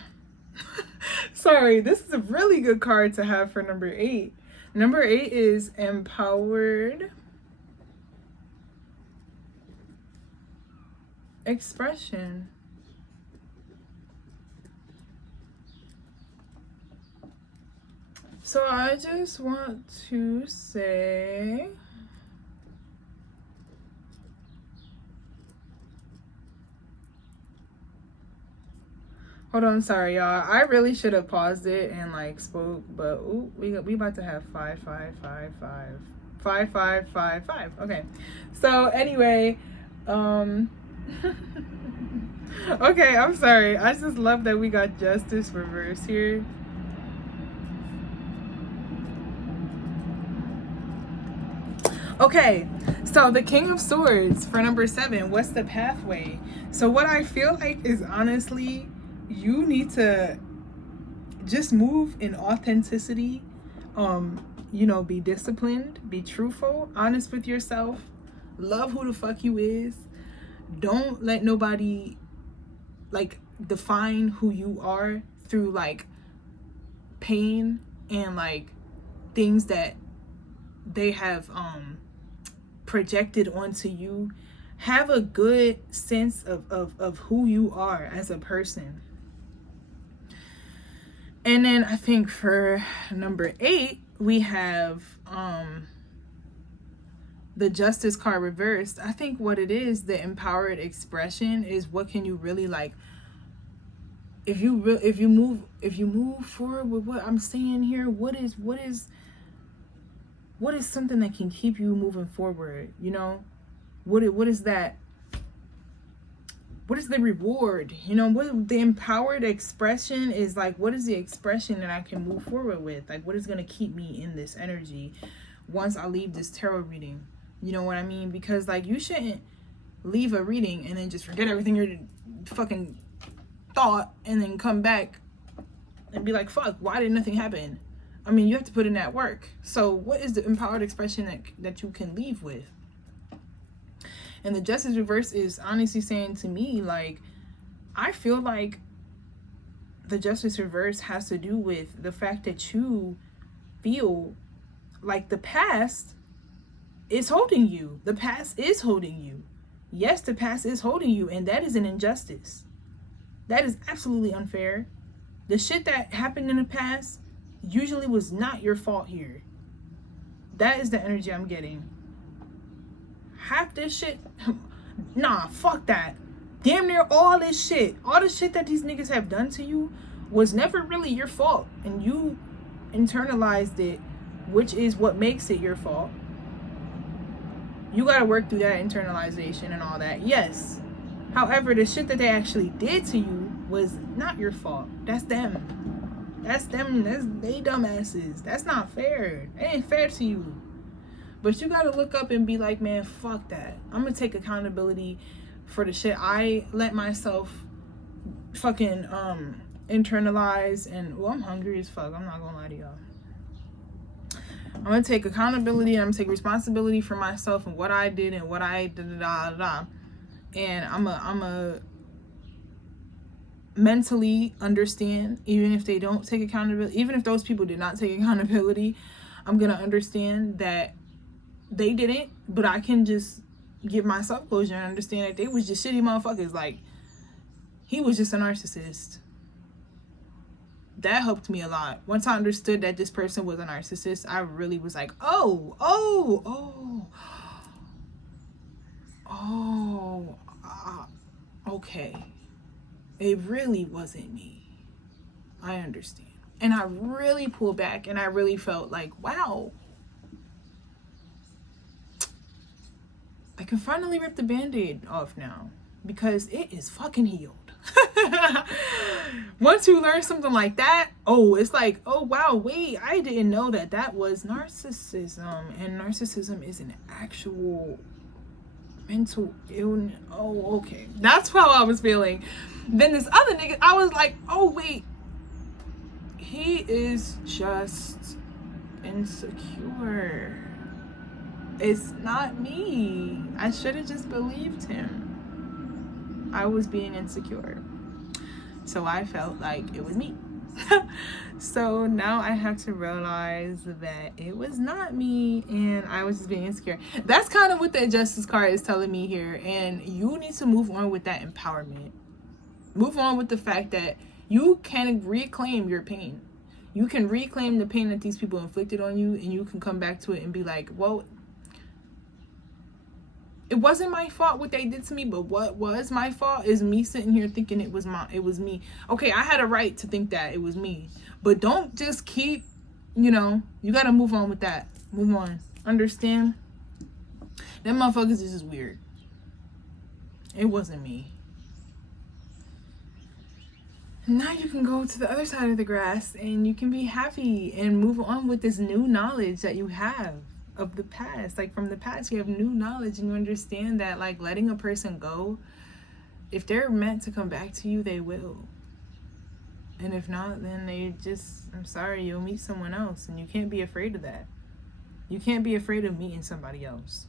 Sorry, this is a really good card to have for number 8. Number 8 is empowered expression. So I just want to say, hold on, sorry y'all. I really should have paused it and like spoke, but ooh, we about to have 5, 5, 5, 5, 5, 5, 5, 5. Okay. So anyway, okay, I'm sorry. I just love that we got justice reverse here. Okay, so the King of Swords for number 7, what's the pathway? So what I feel like is honestly, you need to just move in authenticity. You know, be disciplined, be truthful, honest with yourself, love who the fuck you is. Don't let nobody like define who you are through like pain and like things that they have projected onto you. Have a good sense of who you are as a person. And then I think for number 8, we have the Justice card reversed. I think what it is, the empowered expression, is what can you really like, if you move forward with what I'm saying here, what is something that can keep you moving forward, you know? What is that? What is the reward? You know, what the empowered expression is like, what is the expression that I can move forward with? Like, what is going to keep me in this energy once I leave this tarot reading? You know what I mean? Because like, you shouldn't leave a reading and then just forget everything you fucking thought and then come back and be like, fuck, why did nothing happen? I mean, you have to put in that work. So what is the empowered expression that you can leave with? And the Justice reverse is honestly saying to me, like, I feel like the Justice reverse has to do with the fact that you feel like the past is holding you. The past is holding you. Yes, the past is holding you, and that is an injustice. That is absolutely unfair. The shit that happened in the past usually was not your fault here. That is the energy I'm getting. Half this shit, nah, fuck that. Damn near all this shit, all the shit that these niggas have done to you was never really your fault, and you internalized it, which is what makes it your fault. You gotta work through that internalization and all that, yes. However, the shit that they actually did to you was not your fault. That's them. That's them. That's they dumbasses. That's not fair. It ain't fair to you. But you gotta look up and be like, man, fuck that. I'm gonna take accountability for the shit I let myself fucking internalize. And well, I'm hungry as fuck. I'm not gonna lie to y'all. I'm gonna take accountability and I'm gonna take responsibility for myself and what I did and what I da. And I'm a mentally understand, even if they don't take accountability, even if those people did not take accountability, I'm gonna understand that they didn't, but I can just give myself closure and understand that they was just shitty motherfuckers. Like, he was just a narcissist. That helped me a lot. Once I understood that this person was a narcissist, I really was like, okay. It really wasn't me. I understand. And I really pulled back and I really felt like, wow, I can finally rip the Band-Aid off now because it is fucking healed. Once you learn something like that, oh, it's like, oh wow, wait, I didn't know that was narcissism, and narcissism is an actual mental illness. Oh, okay, that's how I was feeling. Then this other nigga, I was like, oh wait, he is just insecure. It's not me. I should have just believed him. I was being insecure. So I felt like it was me. So now I have to realize that it was not me and I was just being insecure. That's kind of what the Justice card is telling me here. And you need to move on with that empowerment. Move on with the fact that you can reclaim your pain. You can reclaim the pain that these people inflicted on you, and you can come back to it and be like, well, it wasn't my fault what they did to me, but what was my fault is me sitting here thinking it was me. Okay, I had a right to think that it was me. But don't just keep, you gotta move on with that. Move on. Understand? Them motherfuckers is just weird. It wasn't me. Now you can go to the other side of the grass and you can be happy and move on with this new knowledge that you have of the past. Like from the past, you have new knowledge and you understand that like letting a person go, if they're meant to come back to you, they will. And if not, then I'm sorry, you'll meet someone else, and you can't be afraid of that. You can't be afraid of meeting somebody else.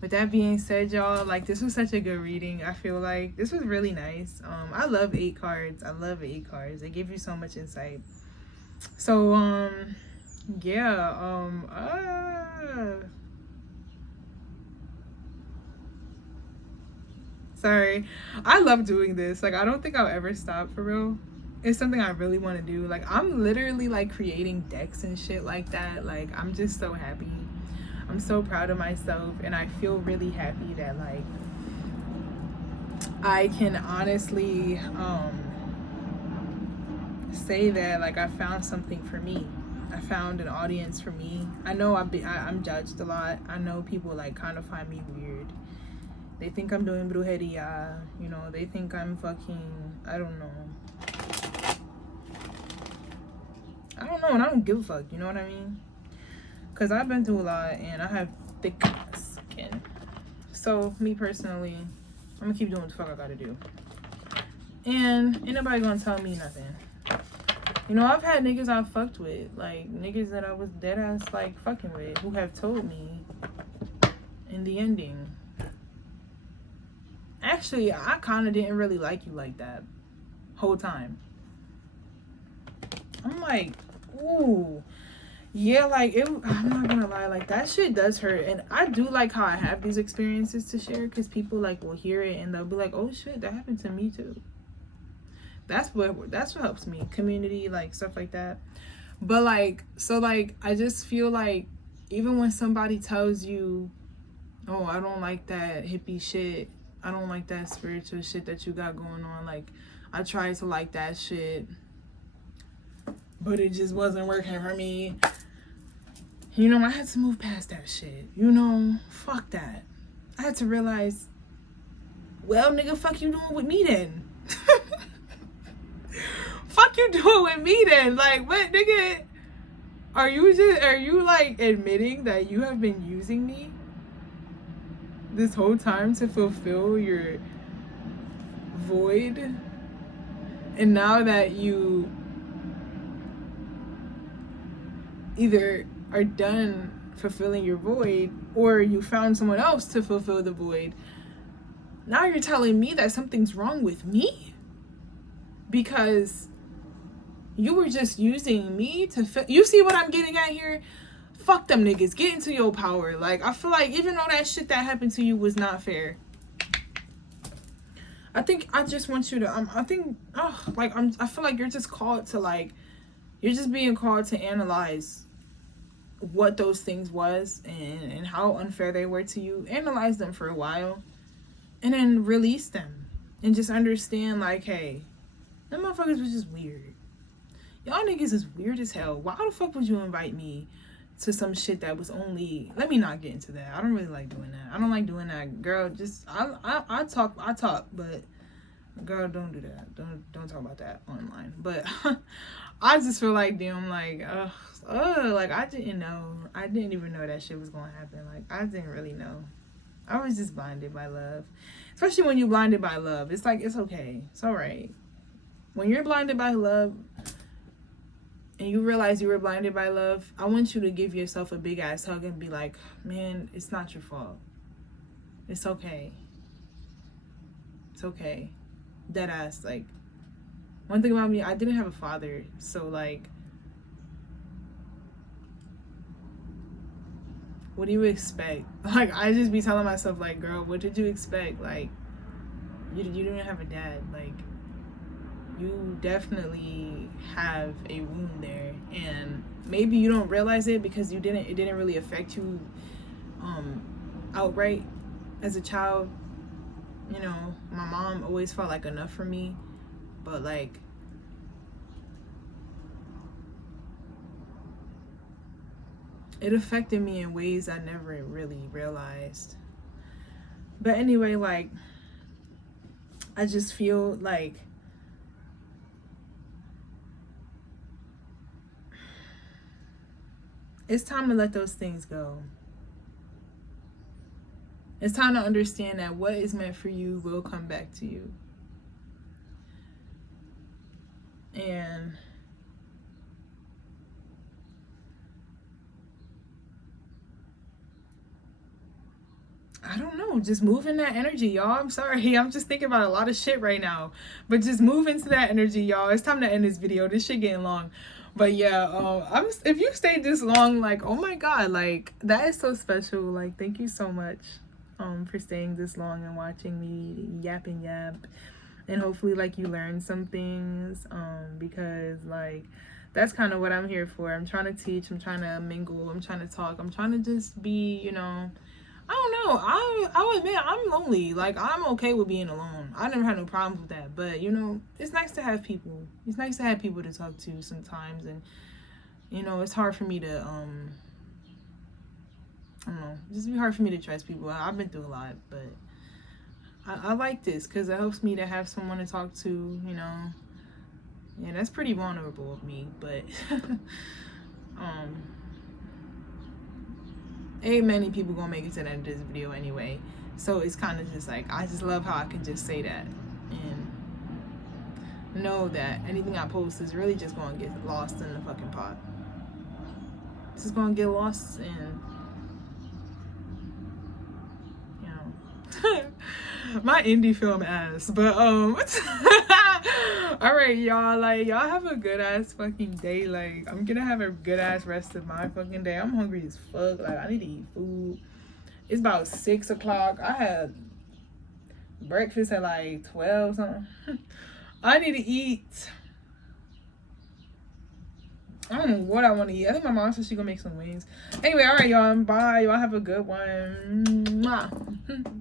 With that being said, y'all, like this was such a good reading. I feel like this was really nice. I love 8 cards. I love 8 cards. They give you so much insight. So yeah, sorry. I love doing this. Like I don't think I'll ever stop, for real. It's something I really want to do. Like I'm literally like creating decks and shit like that. Like I'm just so happy. I'm so proud of myself, and I feel really happy that like I can honestly say that like I found something for me. I found an audience for me. I know I'm judged a lot. I know people like kind of find me weird. They think I'm doing brujeria, they think I'm fucking, I don't know, and I don't give a fuck, you know what I mean? Because I've been through a lot and I have thick skin. So me personally, I'm gonna keep doing what the fuck I gotta do. And ain't nobody gonna tell me nothing. I've had niggas I fucked with, like niggas that I was dead ass like fucking with, who have told me in the ending, actually, I kind of didn't really like you like that whole time. I'm like, ooh. Yeah, like, I'm not gonna lie, like, that shit does hurt. And I do like how I have these experiences to share, because people, like, will hear it and they'll be like, oh, shit, that happened to me, too. That's what helps me. Community, like, stuff like that. But, like, so, like, I just feel like even when somebody tells you, oh, I don't like that hippie shit, I don't like that spiritual shit that you got going on, like, I tried to like that shit, but it just wasn't working for me. I had to move past that shit. Fuck that. I had to realize, well, nigga, fuck you doing with me then. Fuck you doing with me then. Like, what, nigga? Are you like admitting that you have been using me this whole time to fulfill your void? And now that you either are done fulfilling your void or you found someone else to fulfill the void, now you're telling me that something's wrong with me because you were just using me to you see what I'm getting at here? Fuck them niggas. Get into your power. Like, I feel like even though that shit that happened to you was not fair, I think I just want you to I feel like you're just called to, like, you're just being called to analyze what those things was and how unfair they were to you. Analyze them for a while and then release them. and just understand, like, hey, them motherfuckers was just weird. Y'all niggas is weird as hell. Why the fuck would you invite me to some shit that was only... Let me not get into that. I don't really like doing that. I don't like doing that. Girl, just... I talk, but... Girl, don't do that. Don't talk about that online. But I just feel like, damn, like, like, I didn't know. I didn't even know that shit was gonna happen. Like, I didn't really know. I was just blinded by love. Especially when you're blinded by love. It's like, it's okay. It's all right. When you're blinded by love and you realize you were blinded by love, I want you to give yourself a big ass hug and be like, man, it's not your fault. It's okay. It's okay. Dead ass. Like, one thing about me, I didn't have a father. So, like, what do you expect? Like, I just be telling myself, like, girl, what did you expect? Like, you didn't have a dad. Like, you definitely have a wound there, and maybe you don't realize it because it didn't really affect you outright as a child. You know, my mom always felt like enough for me, but like, it affected me in ways I never really realized. But anyway, like, I just feel like it's time to let those things go. It's time to understand that what is meant for you will come back to you. And I don't know, just move in that energy, y'all. I'm sorry, I'm just thinking about a lot of shit right now. But just move into that energy, y'all. It's time to end this video. This shit getting long. But yeah, if you stayed this long, like, oh my god, like, that is so special. Like, thank you so much for staying this long and watching me yap and yap. And hopefully, like, you learned some things, because, like, that's kind of what I'm here for. I'm trying to teach, I'm trying to mingle, I'm trying to talk, I'm trying to just be, you know, I don't know, I'll admit, I'm lonely. Like, I'm okay with being alone. I never had no problems with that. But, you know, it's nice to have people. It's nice to have people to talk to sometimes. And, you know, it's hard for me to, I don't know, it's just hard for me to trust people. I've been through a lot, but I like this because it helps me to have someone to talk to, you know. Yeah, that's pretty vulnerable of me, but ain't many people gonna make it to the end of this video anyway. So it's kind of just like, I just love how I can just say that and know that anything I post is really just gonna get lost in the fucking pot. It's just gonna get lost in, you know, my indie film ass. But all right, y'all, like, y'all have a good ass fucking day. Like, I'm gonna have a good ass rest of my fucking day. I'm hungry as fuck. Like, I need to eat food. It's about 6 o'clock. I had breakfast at like 12 something. I need to eat. I don't know what I want to eat. I think my mom said she's gonna make some wings. Anyway, all right, y'all, bye. Y'all have a good one. Mwah.